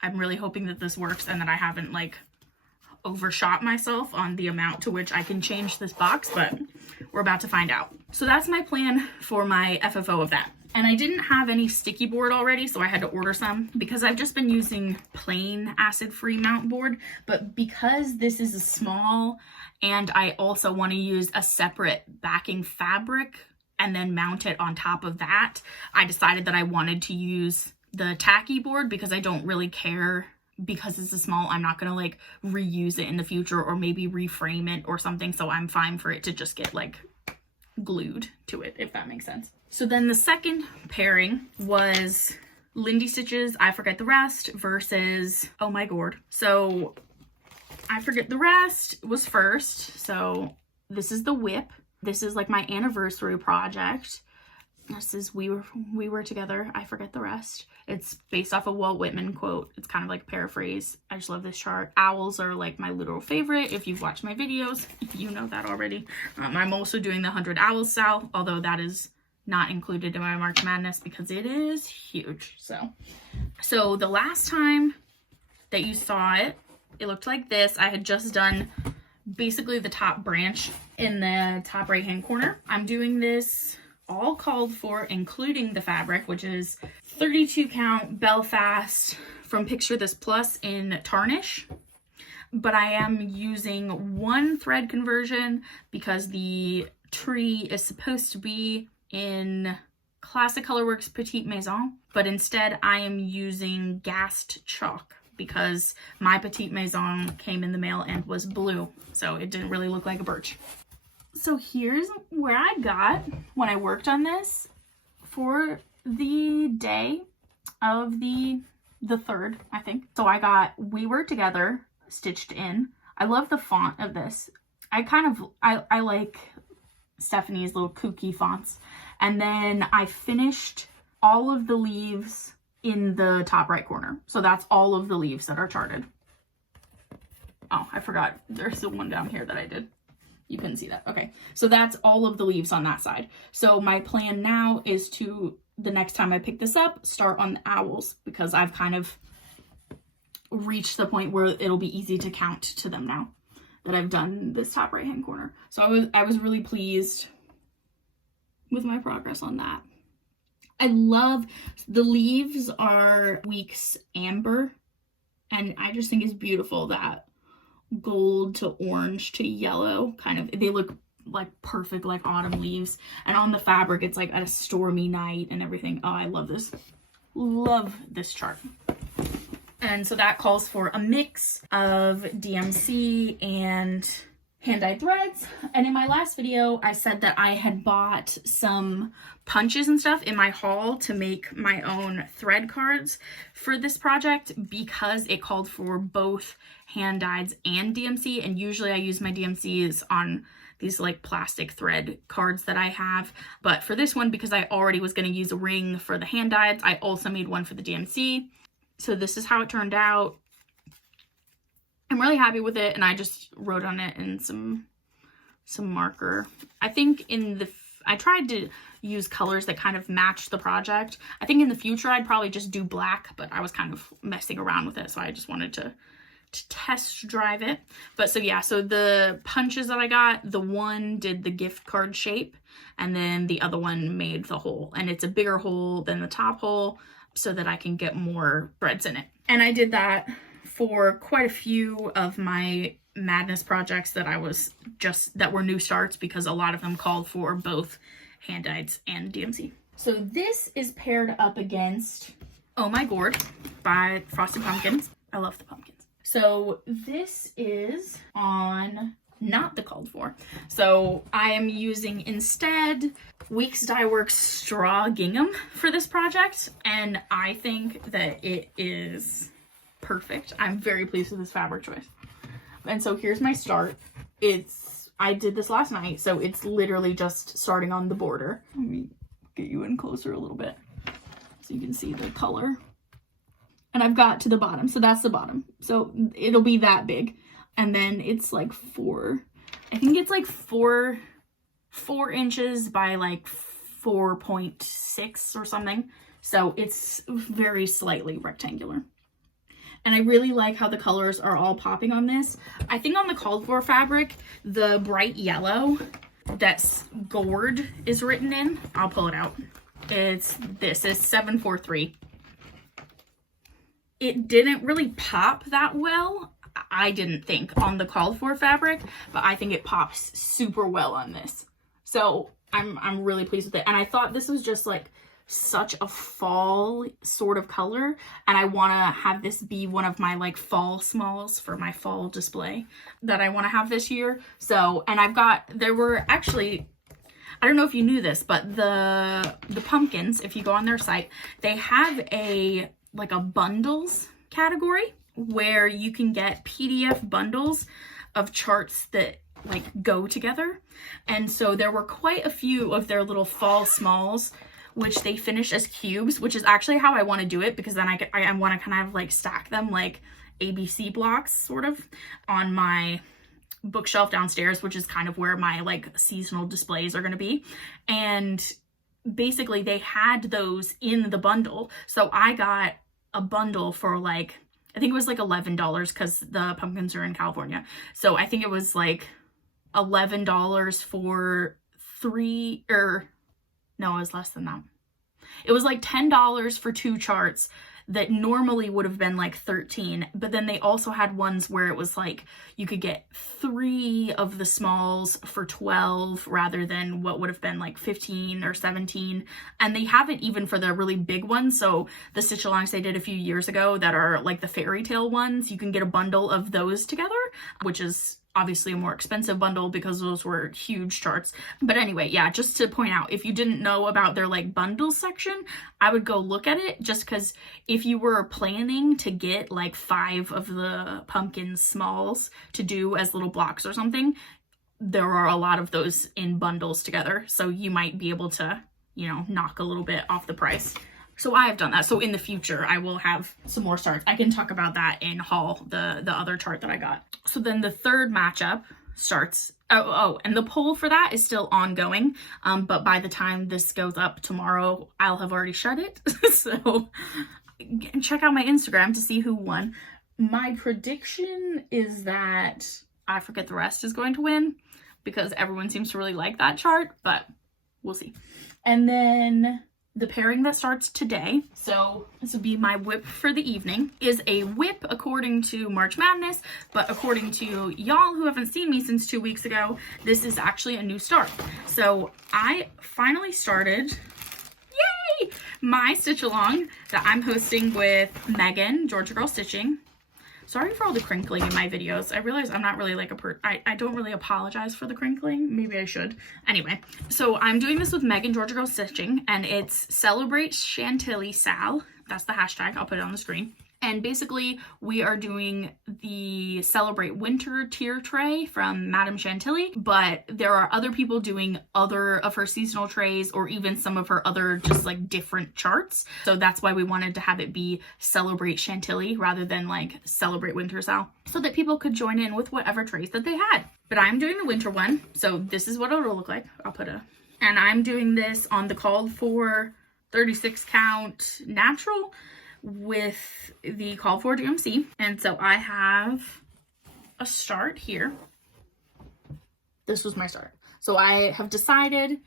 I'm really hoping that this works and that I haven't like overshot myself on the amount to which I can change this box, but we're about to find out. So that's my plan for my FFO of that. And I didn't have any sticky board already, so I had to order some because I've just been using plain acid-free mount board. But because this is a small and I also want to use a separate backing fabric and then mount it on top of that, I decided that I wanted to use the tacky board because I don't really care. Because it's a small, I'm not gonna like reuse it in the future or maybe reframe it or something. So I'm fine for it to just get like glued to it, if that makes sense. So then the second pairing was Lindy Stitch's I Forget the Rest versus Oh My Gourd. So I Forget the Rest was first. So this is the whip. This is like my anniversary project. This is we were together, I forget the rest. It's based off a Walt Whitman quote. It's kind of like a paraphrase. I just love this chart. Owls are like my literal favorite. If you've watched my videos, you know that already. I'm also doing the 100 Owls style, although that is not included in my March Madness because it is huge. So the last time that you saw it, it looked like this. I had just done basically the top branch in the top right hand corner. I'm doing this all called for, including the fabric, which is 32 count Belfast from Picture This Plus in tarnish. But I am using one thread conversion because the tree is supposed to be in Classic Colorworks Petite Maison, but instead I am using gassed chalk because my Petite Maison came in the mail and was blue, so it didn't really look like a birch. So here's where I got when I worked on this for the day of the 3rd, I think. So I got We Were Together stitched in. I love the font of this. I like Stephanie's little kooky fonts. And then I finished all of the leaves in the top right corner. So that's all of the leaves that are charted. Oh, I forgot. There's the one down here that I did. You couldn't see that. Okay. So that's all of the leaves on that side. So my plan now is to, the next time I pick this up, start on the owls because I've kind of reached the point where it'll be easy to count to them now that I've done this top right hand corner. So I was really pleased with my progress on that. I love the leaves are Weeks Amber, and I just think it's beautiful that gold to orange to yellow kind of, they look like perfect like autumn leaves. And on the fabric, it's like at a stormy night and everything. Oh, I love this. Love this chart. And so that calls for a mix of DMC and hand-dyed threads. And in my last video, I said that I had bought some punches and stuff in my haul to make my own thread cards for this project because it called for both hand-dyeds and DMC. And usually I use my DMCs on these like plastic thread cards that I have. But for this one, because I already was going to use a ring for the hand-dyeds, I also made one for the DMC. So this is how it turned out. I'm really happy with it, and I just wrote on it in some marker. I think I tried to use colors that kind of match the project. I think in the future I'd probably just do black, but I was kind of messing around with it, so I just wanted to test drive it. But so yeah, so the punches that I got, the one did the gift card shape, and then the other one made the hole, and it's a bigger hole than the top hole so that I can get more threads in it. And I did that for quite a few of my madness projects that were new starts, because a lot of them called for both hand-dyeds and DMC. So this is paired up against Oh My Gourd by Frosted Pumpkins. I love the pumpkins. So this is on not the called for. So I am using instead Weeks Dye Works Straw Gingham for this project, and I think that it is perfect. I'm very pleased with this fabric choice. And so here's my start. I did this last night, so it's literally just starting on the border. Let me get you in closer a little bit so you can see the color. And I've got to the bottom, so that's the bottom. So it'll be that big. And then it's like I think it's like 4 inches by like 4.6 or something. So it's very slightly rectangular. And I really like how the colors are all popping on this. I think on the called for fabric, the bright yellow that's gourd is written in. I'll pull it out. It's 743. It didn't really pop that well, I didn't think, on the called for fabric, but I think it pops super well on this. So I'm really pleased with it. And I thought this was just like such a fall sort of color, and I want to have this be one of my like fall smalls for my fall display that I want to have this year. So, and there were actually, I don't know if you knew this, but the pumpkins, if you go on their site, they have a bundles category where you can get PDF bundles of charts that like go together. And so there were quite a few of their little fall smalls which they finished as cubes, which is actually how I want to do it, because then I want to kind of like stack them like ABC blocks sort of on my bookshelf downstairs, which is kind of where my like seasonal displays are going to be. And basically they had those in the bundle. So I got a bundle for like, I think it was like $11 because the pumpkins are in California. So I think it was like $11 for no, it was less than that. It was like $10 for 2 charts that normally would have been like $13, but then they also had ones where it was like you could get 3 of the smalls for $12 rather than what would have been like $15 or $17. And they have it even for the really big ones. So the stitch alongs they did a few years ago that are like the fairy tale ones, you can get a bundle of those together, which is obviously a more expensive bundle because those were huge charts. But anyway, yeah, just to point out, if you didn't know about their like bundles section, I would go look at it, just because if you were planning to get like 5 of the pumpkin smalls to do as little blocks or something, there are a lot of those in bundles together. So you might be able to, you know, knock a little bit off the price. So I have done that. So in the future, I will have some more starts. I can talk about that in haul, the other chart that I got. So then the third matchup starts. And the poll for that is still ongoing. But by the time this goes up tomorrow, I'll have already shut it. So check out my Instagram to see who won. My prediction is that I Forget the Rest is going to win, because everyone seems to really like that chart, but we'll see. And then the pairing that starts today, so this would be my whip for the evening, is a whip according to March Madness, but according to y'all who haven't seen me since 2 weeks ago, this is actually a new start. So I finally started, yay, my stitch along that I'm hosting with Megan, Georgia Girl Stitching. Sorry for all the crinkling in my videos. I realize I'm not really like I don't really apologize for the crinkling. Maybe I should. Anyway, so I'm doing this with Megan, Georgia Girl Stitching, and it's Celebrate Chantilly Sal. That's the hashtag. I'll put it on the screen. And basically, we are doing the Celebrate Winter tier tray from Madame Chantilly, but there are other people doing other of her seasonal trays or even some of her other just like different charts. So that's why we wanted to have it be Celebrate Chantilly rather than like Celebrate Winter Sal, so that people could join in with whatever trays that they had. But I'm doing the winter one, so this is what it'll look like. And I'm doing this on the called for 36 count natural with the call for DMC. And so I have a start here. This was my start. So I have decided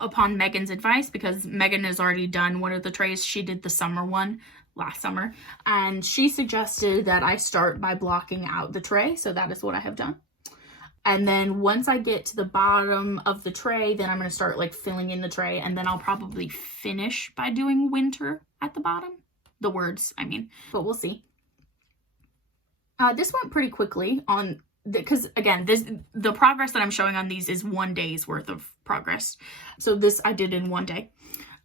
upon Megan's advice, because Megan has already done one of the trays. She did the summer one last summer, and she suggested that I start by blocking out the tray. So that is what I have done. And then once I get to the bottom of the tray, then I'm going to start like filling in the tray, and then I'll probably finish by doing winter at the bottom. The words, I mean, but we'll see. This went pretty quickly on because again, the progress that I'm showing on these is 1 day's worth of progress. So this I did in 1 day.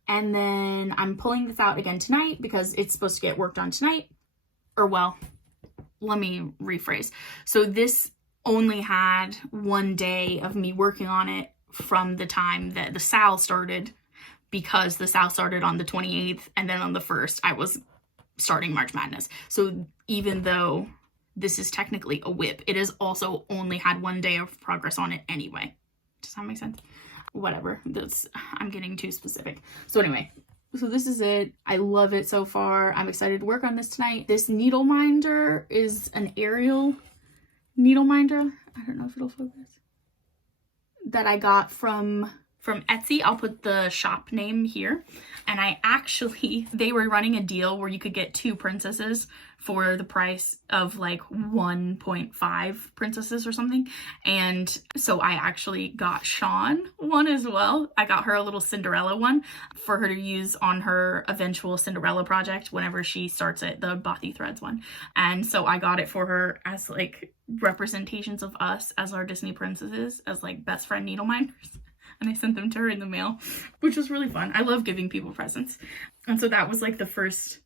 And then I'm pulling this out again tonight because it's supposed to get worked on tonight. Or well, let me rephrase. So this only had 1 day of me working on it from the time that the SAL started, because the SAL started on the 28th, and then on the 1st, I was starting March Madness. So even though this is technically a whip, it has also only had 1 day of progress on it anyway. Does that make sense? Whatever. I'm getting too specific. So anyway, so this is it. I love it so far. I'm excited to work on this tonight. This Needleminder is an Ariel Needleminder. I don't know if it'll focus. That I got from Etsy. I'll put the shop name here. And they were running a deal where you could get 2 princesses for the price of like 1.5 princesses or something. And so I actually got Sean one as well. I got her a little Cinderella one for her to use on her eventual Cinderella project whenever she starts it, the Bothy Threads one. And so I got it for her as like representations of us as our Disney princesses, as like best friend needleminders. And I sent them to her in the mail, which was really fun. I love giving people presents. And so that was like the first,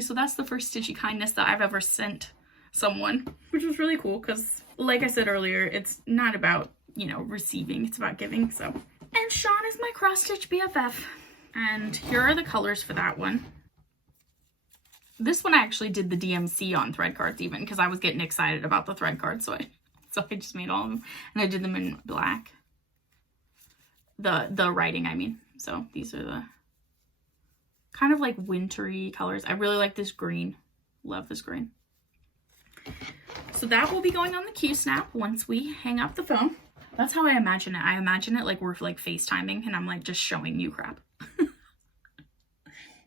so that's the first Stitchy kindness that I've ever sent someone, which was really cool because, like I said earlier, it's not about, receiving, it's about giving. So, and Sean is my cross stitch BFF. And here are the colors for that one. This one I actually did the DMC on thread cards even because I was getting excited about the thread cards. So I just made all of them and I did them in black. The writing, I mean. So these are the kind of like wintry colors. I really like this green. Love this green. So that will be going on the Q-Snap once we hang up the phone. That's how I imagine it. I imagine it like we're like FaceTiming and I'm like just showing you crap.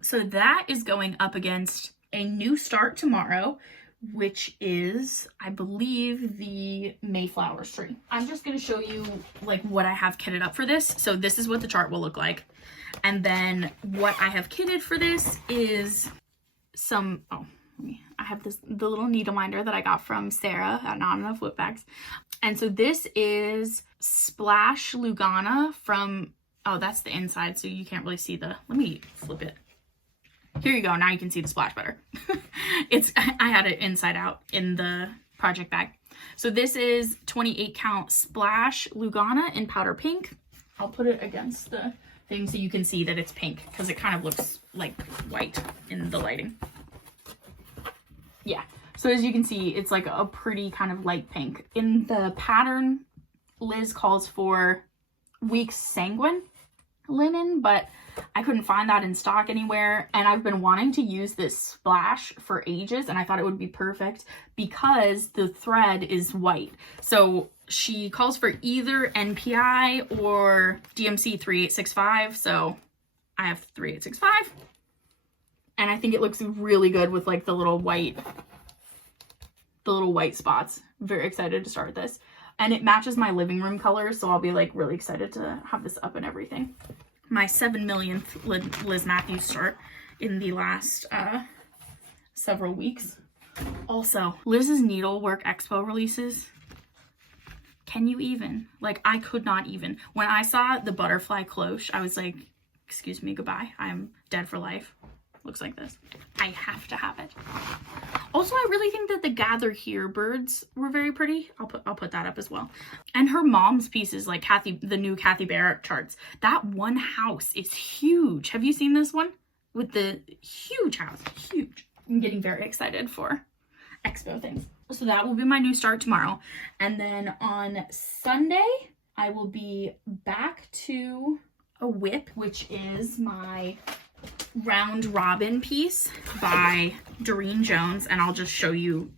So that is going up against a new start tomorrow, which is, I believe, the Mayflowers tree. I'm just going to show you like what I have kitted up for this. So this is what the chart will look like. And then what I have kitted for this is I have the little Needleminder that I got from Sarah at Not Enough Whip Bags. And so this is Splash Lugana from, that's the inside, so you can't really see let me flip it. Here you go. Now you can see the splash better. I had it inside out in the project bag. So this is 28 count Splash Lugana in powder pink. I'll put it against the thing so you can see that it's pink because it kind of looks like white in the lighting. Yeah. So as you can see, it's like a pretty kind of light pink. In the pattern, Liz calls for Weeks Sanguine linen, but I couldn't find that in stock anywhere, and I've been wanting to use this splash for ages, and I thought it would be perfect because the thread is white. So she calls for either NPI or DMC 3865, so I have 3865. And I think it looks really good with like the little white spots. Very excited to start this. And it matches my living room colors, so I'll be like really excited to have this up and everything. My 7 millionth Liz Mathews start in the last several weeks. Also, Liz's Needlework Expo releases. Can you even? Like, I could not even. When I saw the butterfly cloche, I was like, excuse me, goodbye. I'm dead for life. Looks like this. I have to have it. Also, I really think that the Gather Here birds were very pretty. I'll put that up as well. And her mom's pieces, like the new Kathy Barrett charts. That one house is huge. Have you seen this one? With the huge house. Huge. I'm getting very excited for expo things. So that will be my new start tomorrow. And then on Sunday, I will be back to a whip, which is my Round Robin piece by Doreen Jones, and I'll just show you.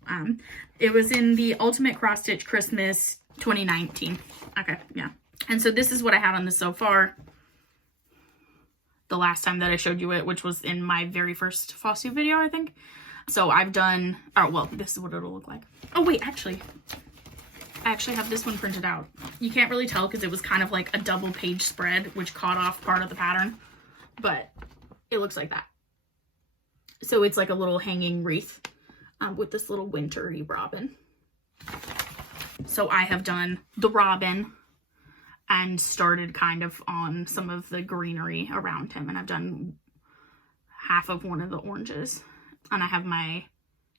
It was in the Ultimate Cross Stitch Christmas 2019. Okay, yeah. And so this is what I had on this so far. The last time that I showed you it, which was in my very first Flosstube video, I think. So I've done, oh, well, this is what it'll look like. Oh, wait, actually, I actually have this one printed out. You can't really tell because it was kind of like a double page spread, which caught off part of the pattern, but it looks like that. So it's like a little hanging wreath with this little wintry robin. So I have done the robin and started kind of on some of the greenery around him. And I've done half of one of the oranges. And I have my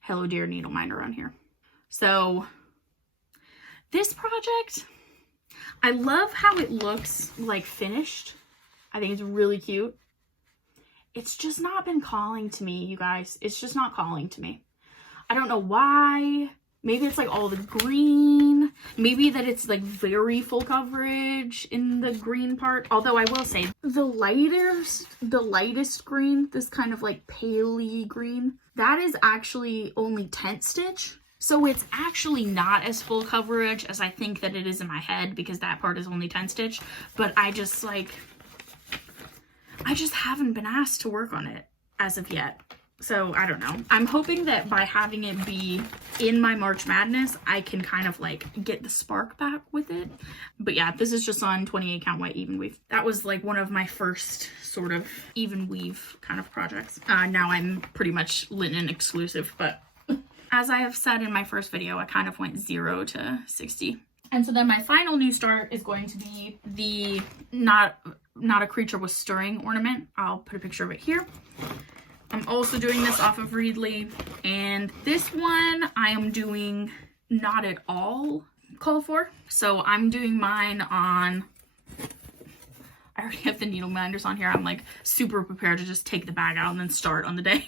Hello Dear Needleminder on here. So this project, I love how it looks like finished. I think it's really cute. It's just not been calling to me, you guys. It's just not calling to me. I don't know why. Maybe it's like all the green. Maybe that it's like very full coverage in the green part. Although I will say the lightest green, this kind of like paley green, that is actually only 10th stitch. So it's actually not as full coverage as I think that it is in my head because that part is only 10th stitch. But I just haven't been asked to work on it as of yet. So I don't know. I'm hoping that by having it be in my March Madness, I can kind of like get the spark back with it. But yeah, this is just on 28 count white even weave. That was like one of my first sort of even weave kind of projects. Now I'm pretty much linen exclusive, but as I have said in my first video, I kind of went 0 to 60. And so then my final new start is going to be the not a creature was stirring ornament. I'll put a picture of it here. I'm also doing this off of Readly, and this one I am doing not at all called for. So I'm doing mine on, I already have the Needleminders on here. I'm like super prepared to just take the bag out and then start on the day.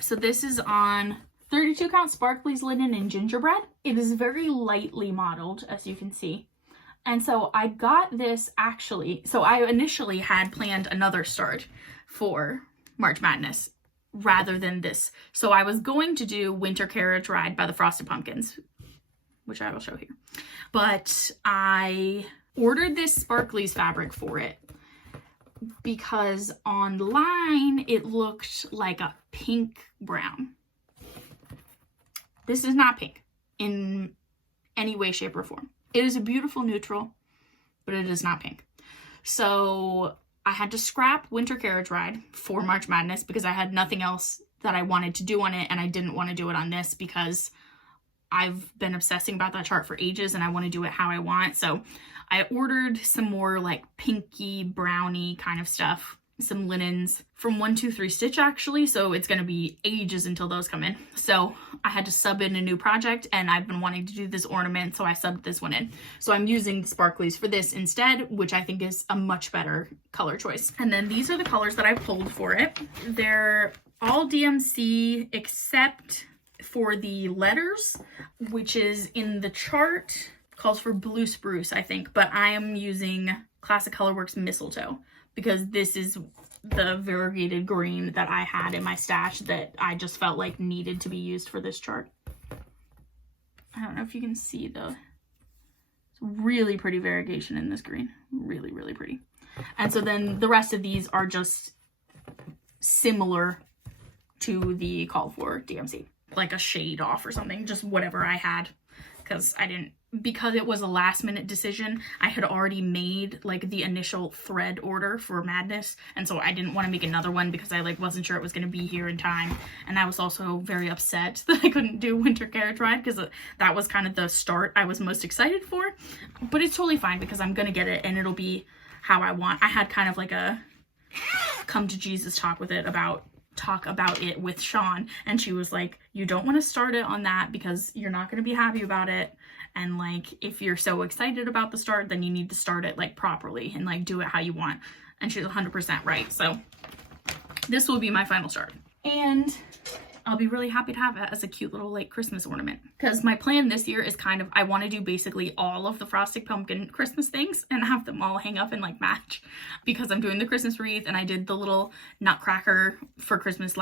So this is on 32 count sparklies linen and gingerbread. It is very lightly modeled, as you can see. And so I got this actually, so I initially had planned another start for March Madness rather than this. So I was going to do Winter Carriage Ride by the Frosted Pumpkins, which I will show here. But I ordered this sparklies fabric for it because online it looked like a pink brown. This is not pink in any way, shape, or form. It is a beautiful neutral, but it is not pink. So I had to scrap Winter Carriage Ride for March Madness because I had nothing else that I wanted to do on it, and I didn't want to do it on this because I've been obsessing about that chart for ages and I want to do it how I want. So I ordered some more like pinky browny kind of stuff, some linens from 123 Stitch actually, so it's going to be ages until those come in. So I had to sub in a new project, and I've been wanting to do this ornament, so I subbed this one in. So I'm using the sparklies for this instead, which I think is a much better color choice. And then these are the colors that I pulled for it. They're all DMC except for the letters, which is in the chart, calls for blue spruce, I think, but I am using Classic Colorworks Mistletoe, because this is the variegated green that I had in my stash that I just felt like needed to be used for this chart. I don't know if you can see the really pretty variegation in this green. Really, really pretty. And so then the rest of these are just similar to the call for DMC, like a shade off or something, just whatever I had, because it was a last minute decision. I had already made like the initial thread order for Madness, and so I didn't want to make another one because I like wasn't sure it was going to be here in time. And I was also very upset that I couldn't do Winter Carriage Ride, because that was kind of the start I was most excited for. But it's totally fine because I'm gonna get it and it'll be how I want. I had kind of like a come to Jesus talk about it with Sean, and she was like, you don't want to start it on that because you're not going to be happy about it, and like if you're so excited about the start, then you need to start it like properly and like do it how you want. And she's 100% right. So this will be my final start, and I'll be really happy to have it as a cute little like Christmas ornament, because my plan this year is kind of, I want to do basically all of the Frosted Pumpkin Christmas things and have them all hang up and like match, because I'm doing the Christmas wreath and I did the little nutcracker for Christmas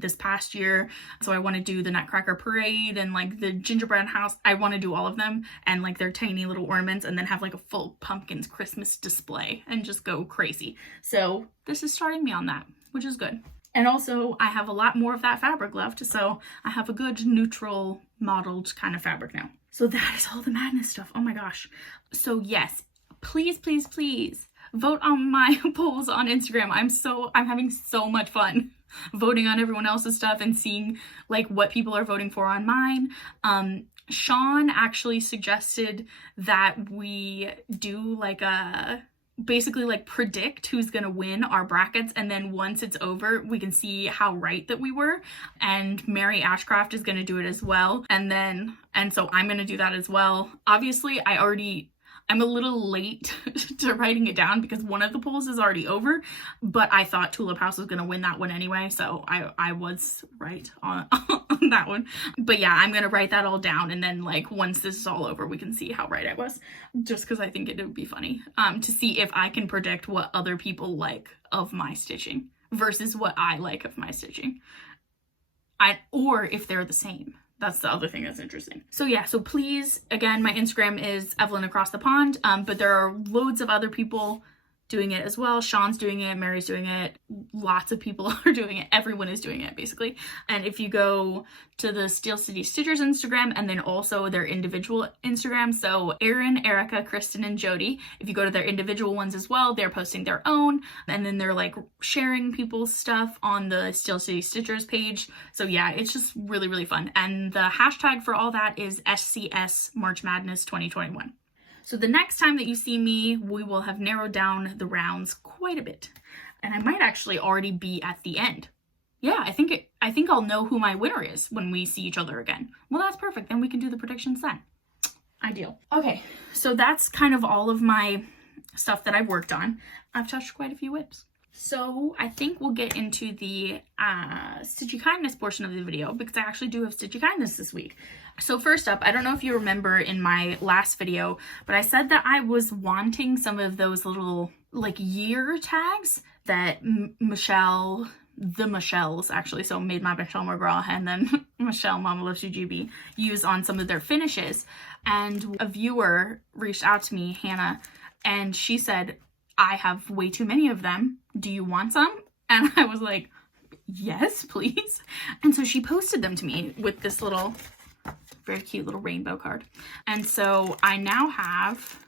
this past year. So I want to do the nutcracker parade and like the gingerbread house. I want to do all of them and like their tiny little ornaments, and then have like a full pumpkins Christmas display and just go crazy. So this is starting me on that, which is good. And also, I have a lot more of that fabric left, so I have a good neutral modeled kind of fabric now. So that is all the Madness stuff. Oh my gosh. So yes, please, please, please vote on my polls on Instagram. I'm having so much fun voting on everyone else's stuff and seeing like what people are voting for on mine. Sean actually suggested that we do like basically like predict who's gonna win our brackets, and then once it's over we can see how right that we were. And Mary Ashcraft is gonna do it as well, and so I'm gonna do that as well. Obviously I'm a little late to writing it down because one of the polls is already over, but I thought Tulip House was going to win that one anyway, so I was right on that one. But yeah, I'm going to write that all down, and then like once this is all over, we can see how right I was, just because I think it would be funny to see if I can predict what other people like of my stitching versus what I like of my stitching, or if they're the same. That's the other thing that's interesting. So yeah, so please, again, my Instagram is Evelyn Across the Pond, but there are loads of other people doing it as well. Sean's doing it, Mary's doing it, lots of people are doing it, everyone is doing it basically. And if you go to the Steel City Stitchers Instagram and then also their individual Instagram, so Erin, Erica, Kristen, and Jody, if you go to their individual ones as well, they're posting their own, and then they're like sharing people's stuff on the Steel City Stitchers page. So yeah, it's just really, really fun. And the hashtag for all that is SCS March Madness 2021. So the next time that you see me, we will have narrowed down the rounds quite a bit. And I might actually already be at the end. Yeah, I think I'll know who my winner is when we see each other again. Well, that's perfect. Then we can do the predictions then. Ideal. Okay, so that's kind of all of my stuff that I've worked on. I've touched quite a few whips. So I think we'll get into the Stitchy Kindness portion of the video, because I actually do have Stitchy Kindness this week. So first up, I don't know if you remember in my last video, but I said that I was wanting some of those little like year tags that Michelle, the Michelles actually, so Made by Michelle McGraw and then Michelle Mama Loves You GB, use on some of their finishes. And a viewer reached out to me, Hannah, and she said, I have way too many of them. Do you want some? And I was like, yes, please. And so she posted them to me with this little, very cute little rainbow card. And so I now have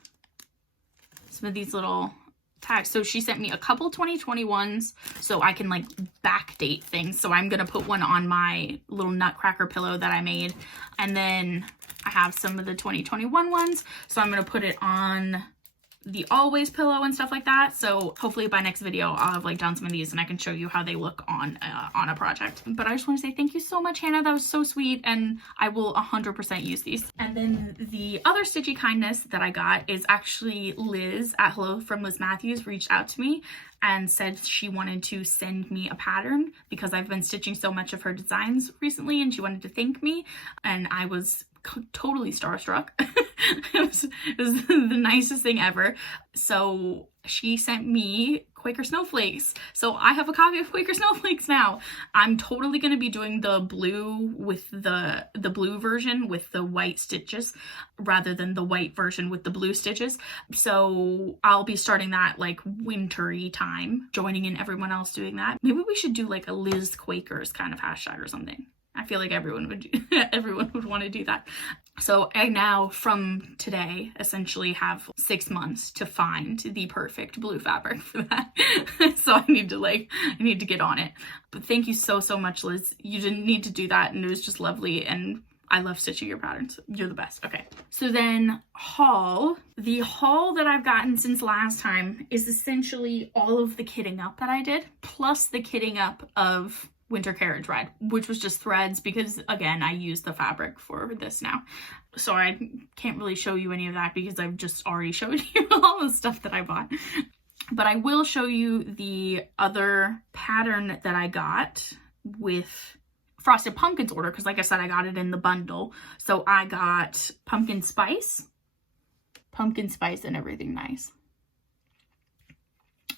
some of these little tags. So she sent me a couple 2021s so I can like backdate things. So I'm going to put one on my little nutcracker pillow that I made. And then I have some of the 2021 ones. So I'm going to put it on the always pillow and stuff like that. So hopefully by next video I'll have like done some of these and I can show you how they look on a project. But I just want to say thank you so much, Hannah. That was so sweet, and I will 100% use these. And then the other Stitchy Kindness that I got is actually Liz at Hello from Liz Mathews reached out to me and said she wanted to send me a pattern because I've been stitching so much of her designs recently, and she wanted to thank me, and I was totally starstruck. it was the nicest thing ever. So she sent me Quaker Snowflakes. So I have a copy of Quaker Snowflakes now. I'm totally going to be doing the blue with the blue version with the white stitches rather than the white version with the blue stitches. So I'll be starting that like wintry time, joining in everyone else doing that. Maybe we should do like a Liz Quakers kind of hashtag or something. I feel like everyone would want to do that. So I now, from today, essentially have 6 months to find the perfect blue fabric for that. So I need to get on it. But thank you so much, Liz. You didn't need to do that, and it was just lovely, and I love stitching your patterns. You're the best. Okay. So then haul. The haul that I've gotten since last time is essentially all of the kitting up that I did, plus the kitting up of Winter Carriage Ride, which was just threads because, again, I use the fabric for this now. So I can't really show you any of that because I've just already showed you all the stuff that I bought. But I will show you the other pattern that I got with Frosted Pumpkins order because, like I said, I got it in the bundle. So I got pumpkin spice and everything nice.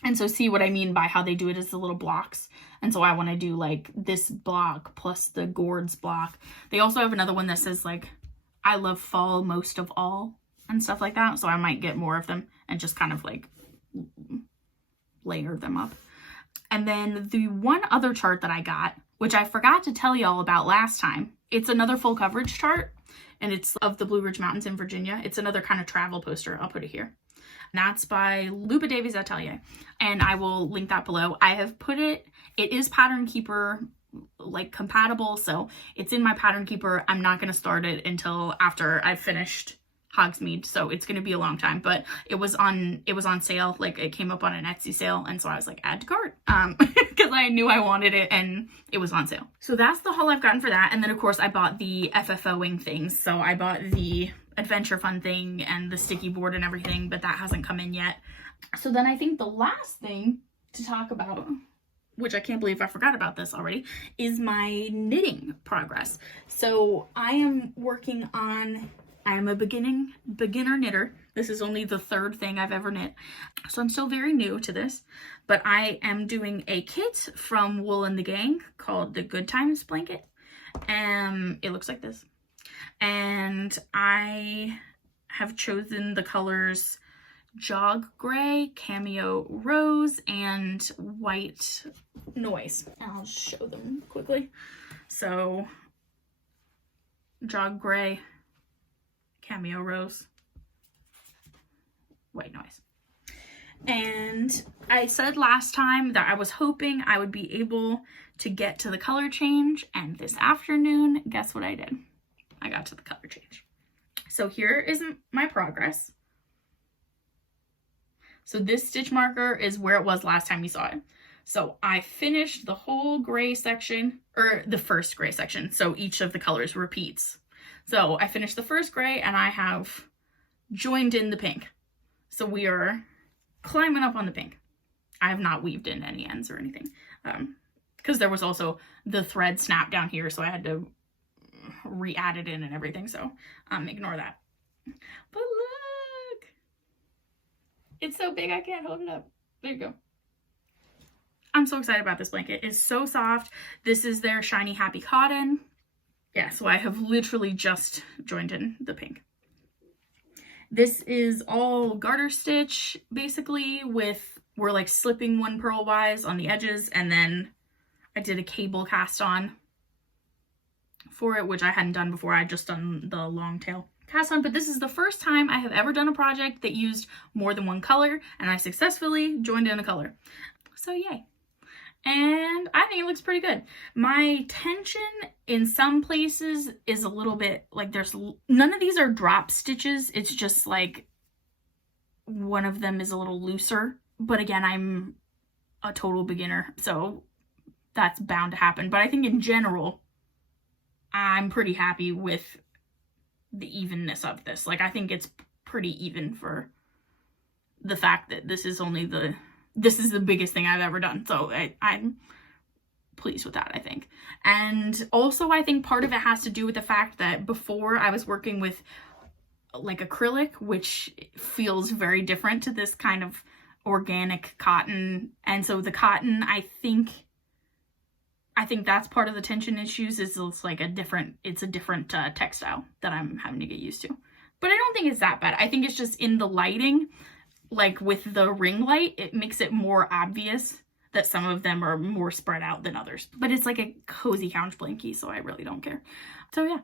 And so see what I mean by how they do it as the little blocks. And so I want to do like this block plus the gourds block. They also have another one that says like, I love fall most of all and stuff like that. So I might get more of them and just kind of like layer them up. And then the one other chart that I got, which I forgot to tell y'all about last time, it's another full coverage chart and it's of the Blue Ridge Mountains in Virginia. It's another kind of travel poster. I'll put it here. That's by Luba Davies Atelier, and I will link that below. I have put it is Pattern Keeper like compatible, so it's in my Pattern Keeper. I'm not going to start it until after I've finished Hogsmeade, so it's going to be a long time, but it was on sale. Like it came up on an Etsy sale, and so I was like, add to cart, because I knew I wanted it and it was on sale. So that's the haul I've gotten for that. And then of course I bought the FFOing things. So I bought the Adventure Fun thing and the sticky board and everything, but that hasn't come in yet. So then I think the last thing to talk about, which I can't believe I forgot about this already, is my knitting progress. So I am a beginner knitter. This is only the third thing I've ever knit. So I'm still very new to this, but I am doing a kit from Wool and the Gang called the Good Times Blanket. It looks like this. And I have chosen the colors Jog Gray, Cameo Rose, and White Noise. And I'll just show them quickly. So Jog Gray, Cameo Rose, White Noise. And I said last time that I was hoping I would be able to get to the color change, and this afternoon, guess what I did? I got to the color change. So here is my progress. So this stitch marker is where it was last time you saw it. So I finished the whole gray section, or the first gray section. So each of the colors repeats. So I finished the first gray and I have joined in the pink. So we are climbing up on the pink. I have not weaved in any ends or anything. Because there was also the thread snap down here, so I had to re-add it in and everything, so ignore that. But look! It's so big I can't hold it up. There you go. I'm so excited about this blanket. It's so soft. This is their Shiny Happy Cotton. Yeah, so I have literally just joined in the pink. This is all garter stitch, basically, we're like slipping one purlwise on the edges, and then I did a cable cast on for it, which I hadn't done before. I'd just done the long tail cast on, but this is the first time I have ever done a project that used more than one color, and I successfully joined in a color. So yay. And I think it looks pretty good. My tension in some places is a little bit like none of these are drop stitches. It's just like one of them is a little looser. But again, I'm a total beginner, so that's bound to happen. But I think in general, I'm pretty happy with the evenness of this. Like, I think it's pretty even for the fact that this is the biggest thing I've ever done. So I'm pleased with that, I think. And also I think part of it has to do with the fact that before I was working with like acrylic, which feels very different to this kind of organic cotton. And so the cotton, I think that's part of the tension issues, is it's like a different textile that I'm having to get used to. But I don't think it's that bad. I think it's just in the lighting, like with the ring light, it makes it more obvious that some of them are more spread out than others. But it's like a cozy couch blankie, so I really don't care. So yeah.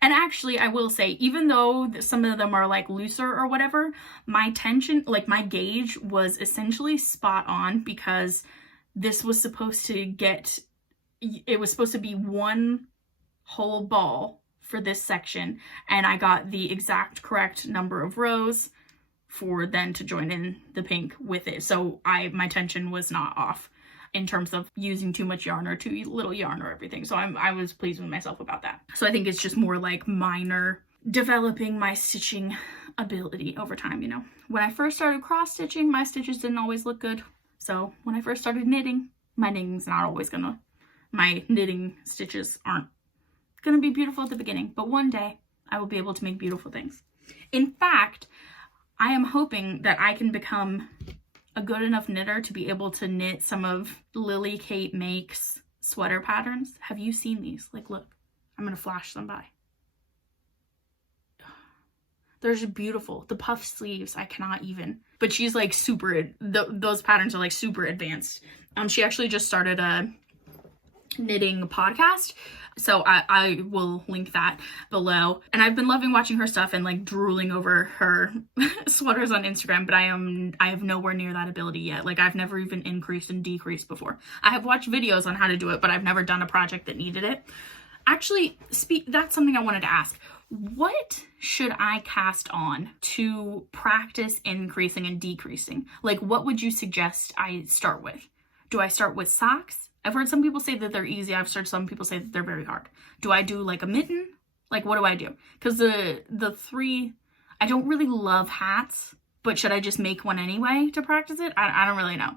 And actually, I will say, even though some of them are like looser or whatever, my tension, like my gauge was essentially spot on, because this was supposed to be one whole ball for this section, and I got the exact correct number of rows for then to join in the pink with it. So my tension was not off in terms of using too much yarn or too little yarn or everything. So I was pleased with myself about that. So I think it's just more like minor developing my stitching ability over time, you know. When I first started cross stitching, my stitches didn't always look good. So when I first started knitting, my knitting stitches aren't gonna be beautiful at the beginning, but one day I will be able to make beautiful things. In fact, I am hoping that I can become a good enough knitter to be able to knit some of Lily Kate Make's sweater patterns. Have you seen these? Like, look, I'm gonna flash them by. They're just beautiful. The puff sleeves, I cannot even. But she's like those patterns are like super advanced. She actually just started a knitting podcast, so I will link that below. And I've been loving watching her stuff and like drooling over her sweaters on Instagram, but I have nowhere near that ability yet. Like, I've never even increased and decreased before. I have watched videos on how to do it, but I've never done a project that needed it. Actually, that's something I wanted to ask. What should I cast on to practice increasing and decreasing? Like, what would you suggest I start with? Do I start with socks? I've heard some people say that they're easy. I've heard some people say that they're very hard. Do I do like a mitten? Like, what do I do? Because I don't really love hats, but should I just make one anyway to practice it? I don't really know.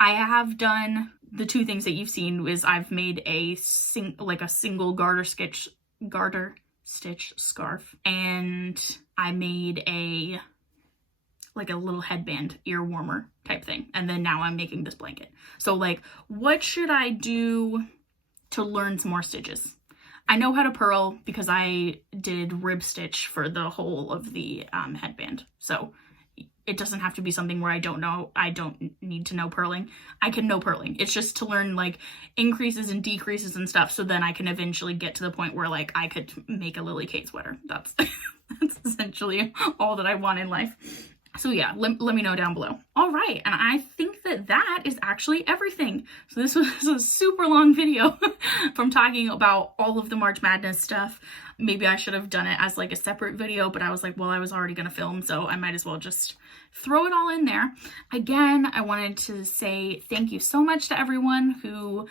I have done the two things that you've seen is I've made a single garter stitch scarf, and I made a little headband ear warmer type thing, and then now I'm making this blanket. So like, what should I do to learn some more stitches? I know how to purl because I did rib stitch for the whole of the headband, so it doesn't have to be something where I don't need to know purling. I can know purling. It's just to learn like increases and decreases and stuff, so then I can eventually get to the point where like I could make a Lily Kate sweater. That's essentially all that I want in life. So yeah, let me know down below. All right, and I think that is actually everything. So this was a super long video from talking about all of the March Madness stuff. Maybe I should have done it as like a separate video, but I was like, well, I was already gonna film, so I might as well just throw it all in there. Again, I wanted to say thank you so much to everyone who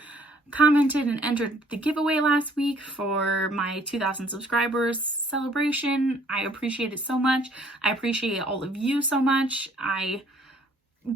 commented and entered the giveaway last week for my 2,000 subscribers celebration. I appreciate it so much. I appreciate all of you so much. I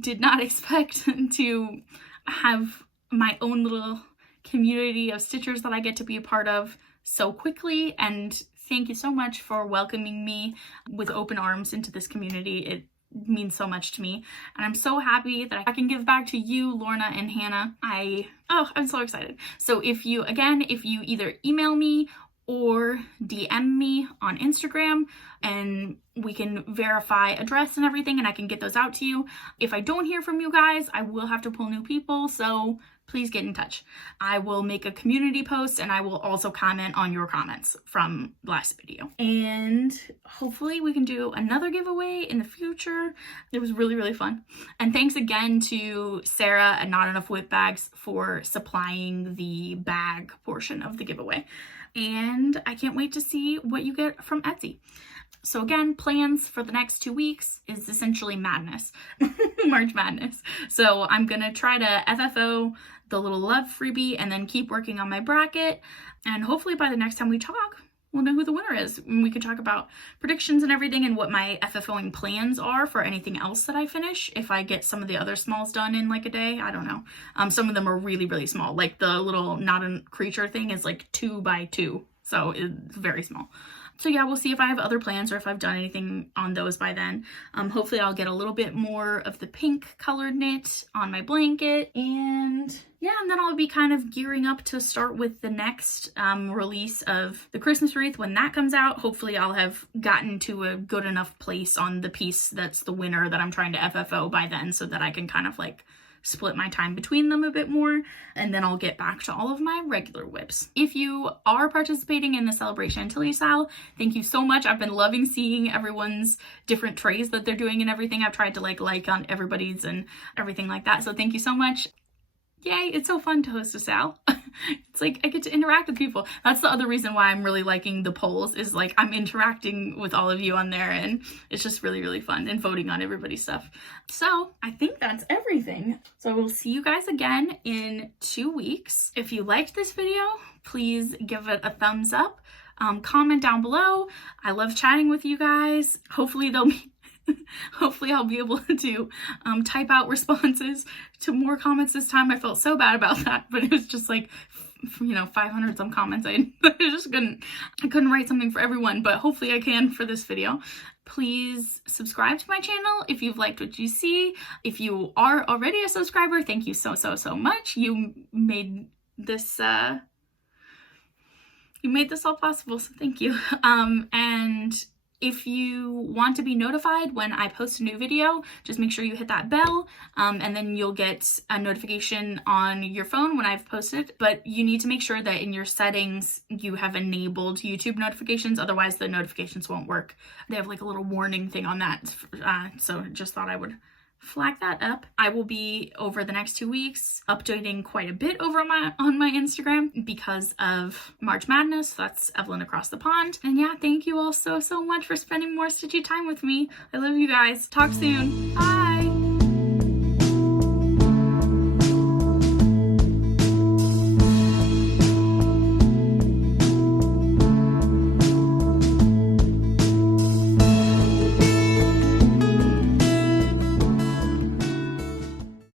did not expect to have my own little community of stitchers that I get to be a part of so quickly, and thank you so much for welcoming me with open arms into this community. It means so much to me, and I'm so happy that I can give back to you, Lorna and Hannah. I'm so excited. So if you either email me or DM me on Instagram, and we can verify address and everything, and I can get those out to you. If I don't hear from you guys, I will have to pull new people, so please get in touch. I will make a community post, and I will also comment on your comments from the last video. And hopefully we can do another giveaway in the future. It was really, really fun. And thanks again to Sarah at Not Enough Whip Bags for supplying the bag portion of the giveaway. And I can't wait to see what you get from Etsy. So again, plans for the next 2 weeks is essentially madness, March Madness. So I'm gonna try to FFO the little love freebie and then keep working on my bracket. And hopefully by the next time we talk, we'll know who the winner is. And we can talk about predictions and everything and what my FFOing plans are for anything else that I finish. If I get some of the other smalls done in like a day, I don't know. Some of them are really, really small. Like the little not a creature thing is like 2 by 2. So it's very small. So yeah, we'll see if I have other plans or if I've done anything on those by then. Hopefully I'll get a little bit more of the pink colored knit on my blanket, and yeah, and then I'll be kind of gearing up to start with the next release of the Christmas wreath when that comes out. Hopefully I'll have gotten to a good enough place on the piece that's the winner that I'm trying to FFO by then, so that I can kind of like split my time between them a bit more, and then I'll get back to all of my regular whips. If you are participating in the Celebration Antilles style, thank you so much. I've been loving seeing everyone's different trays that they're doing and everything. I've tried to like on everybody's and everything like that, so thank you so much. Yay, it's so fun to host a Sal. It's like I get to interact with people. That's the other reason why I'm really liking the polls, is like I'm interacting with all of you on there, and it's just really, really fun, and voting on everybody's stuff. So I think that's everything. So we'll see you guys again in 2 weeks. If you liked this video, please give it a thumbs up. Comment down below. I love chatting with you guys. Hopefully I'll be able to type out responses to more comments this time. I felt so bad about that, but it was just like, 500 some comments. I just couldn't write something for everyone, but hopefully I can for this video. Please subscribe to my channel if you've liked what you see. If you are already a subscriber, thank you so much. You made this all possible, so thank you. And if you want to be notified when I post a new video, just make sure you hit that bell, and then you'll get a notification on your phone when I've posted. But you need to make sure that in your settings you have enabled YouTube notifications, otherwise the notifications won't work. They have like a little warning thing on that, so just thought I would flag that up. I will be, over the next 2 weeks, updating quite a bit over on my Instagram because of March Madness. That's Evelyn across the pond. And yeah, thank you all so much for spending more stitchy time with me. I love you guys. Talk soon. Bye.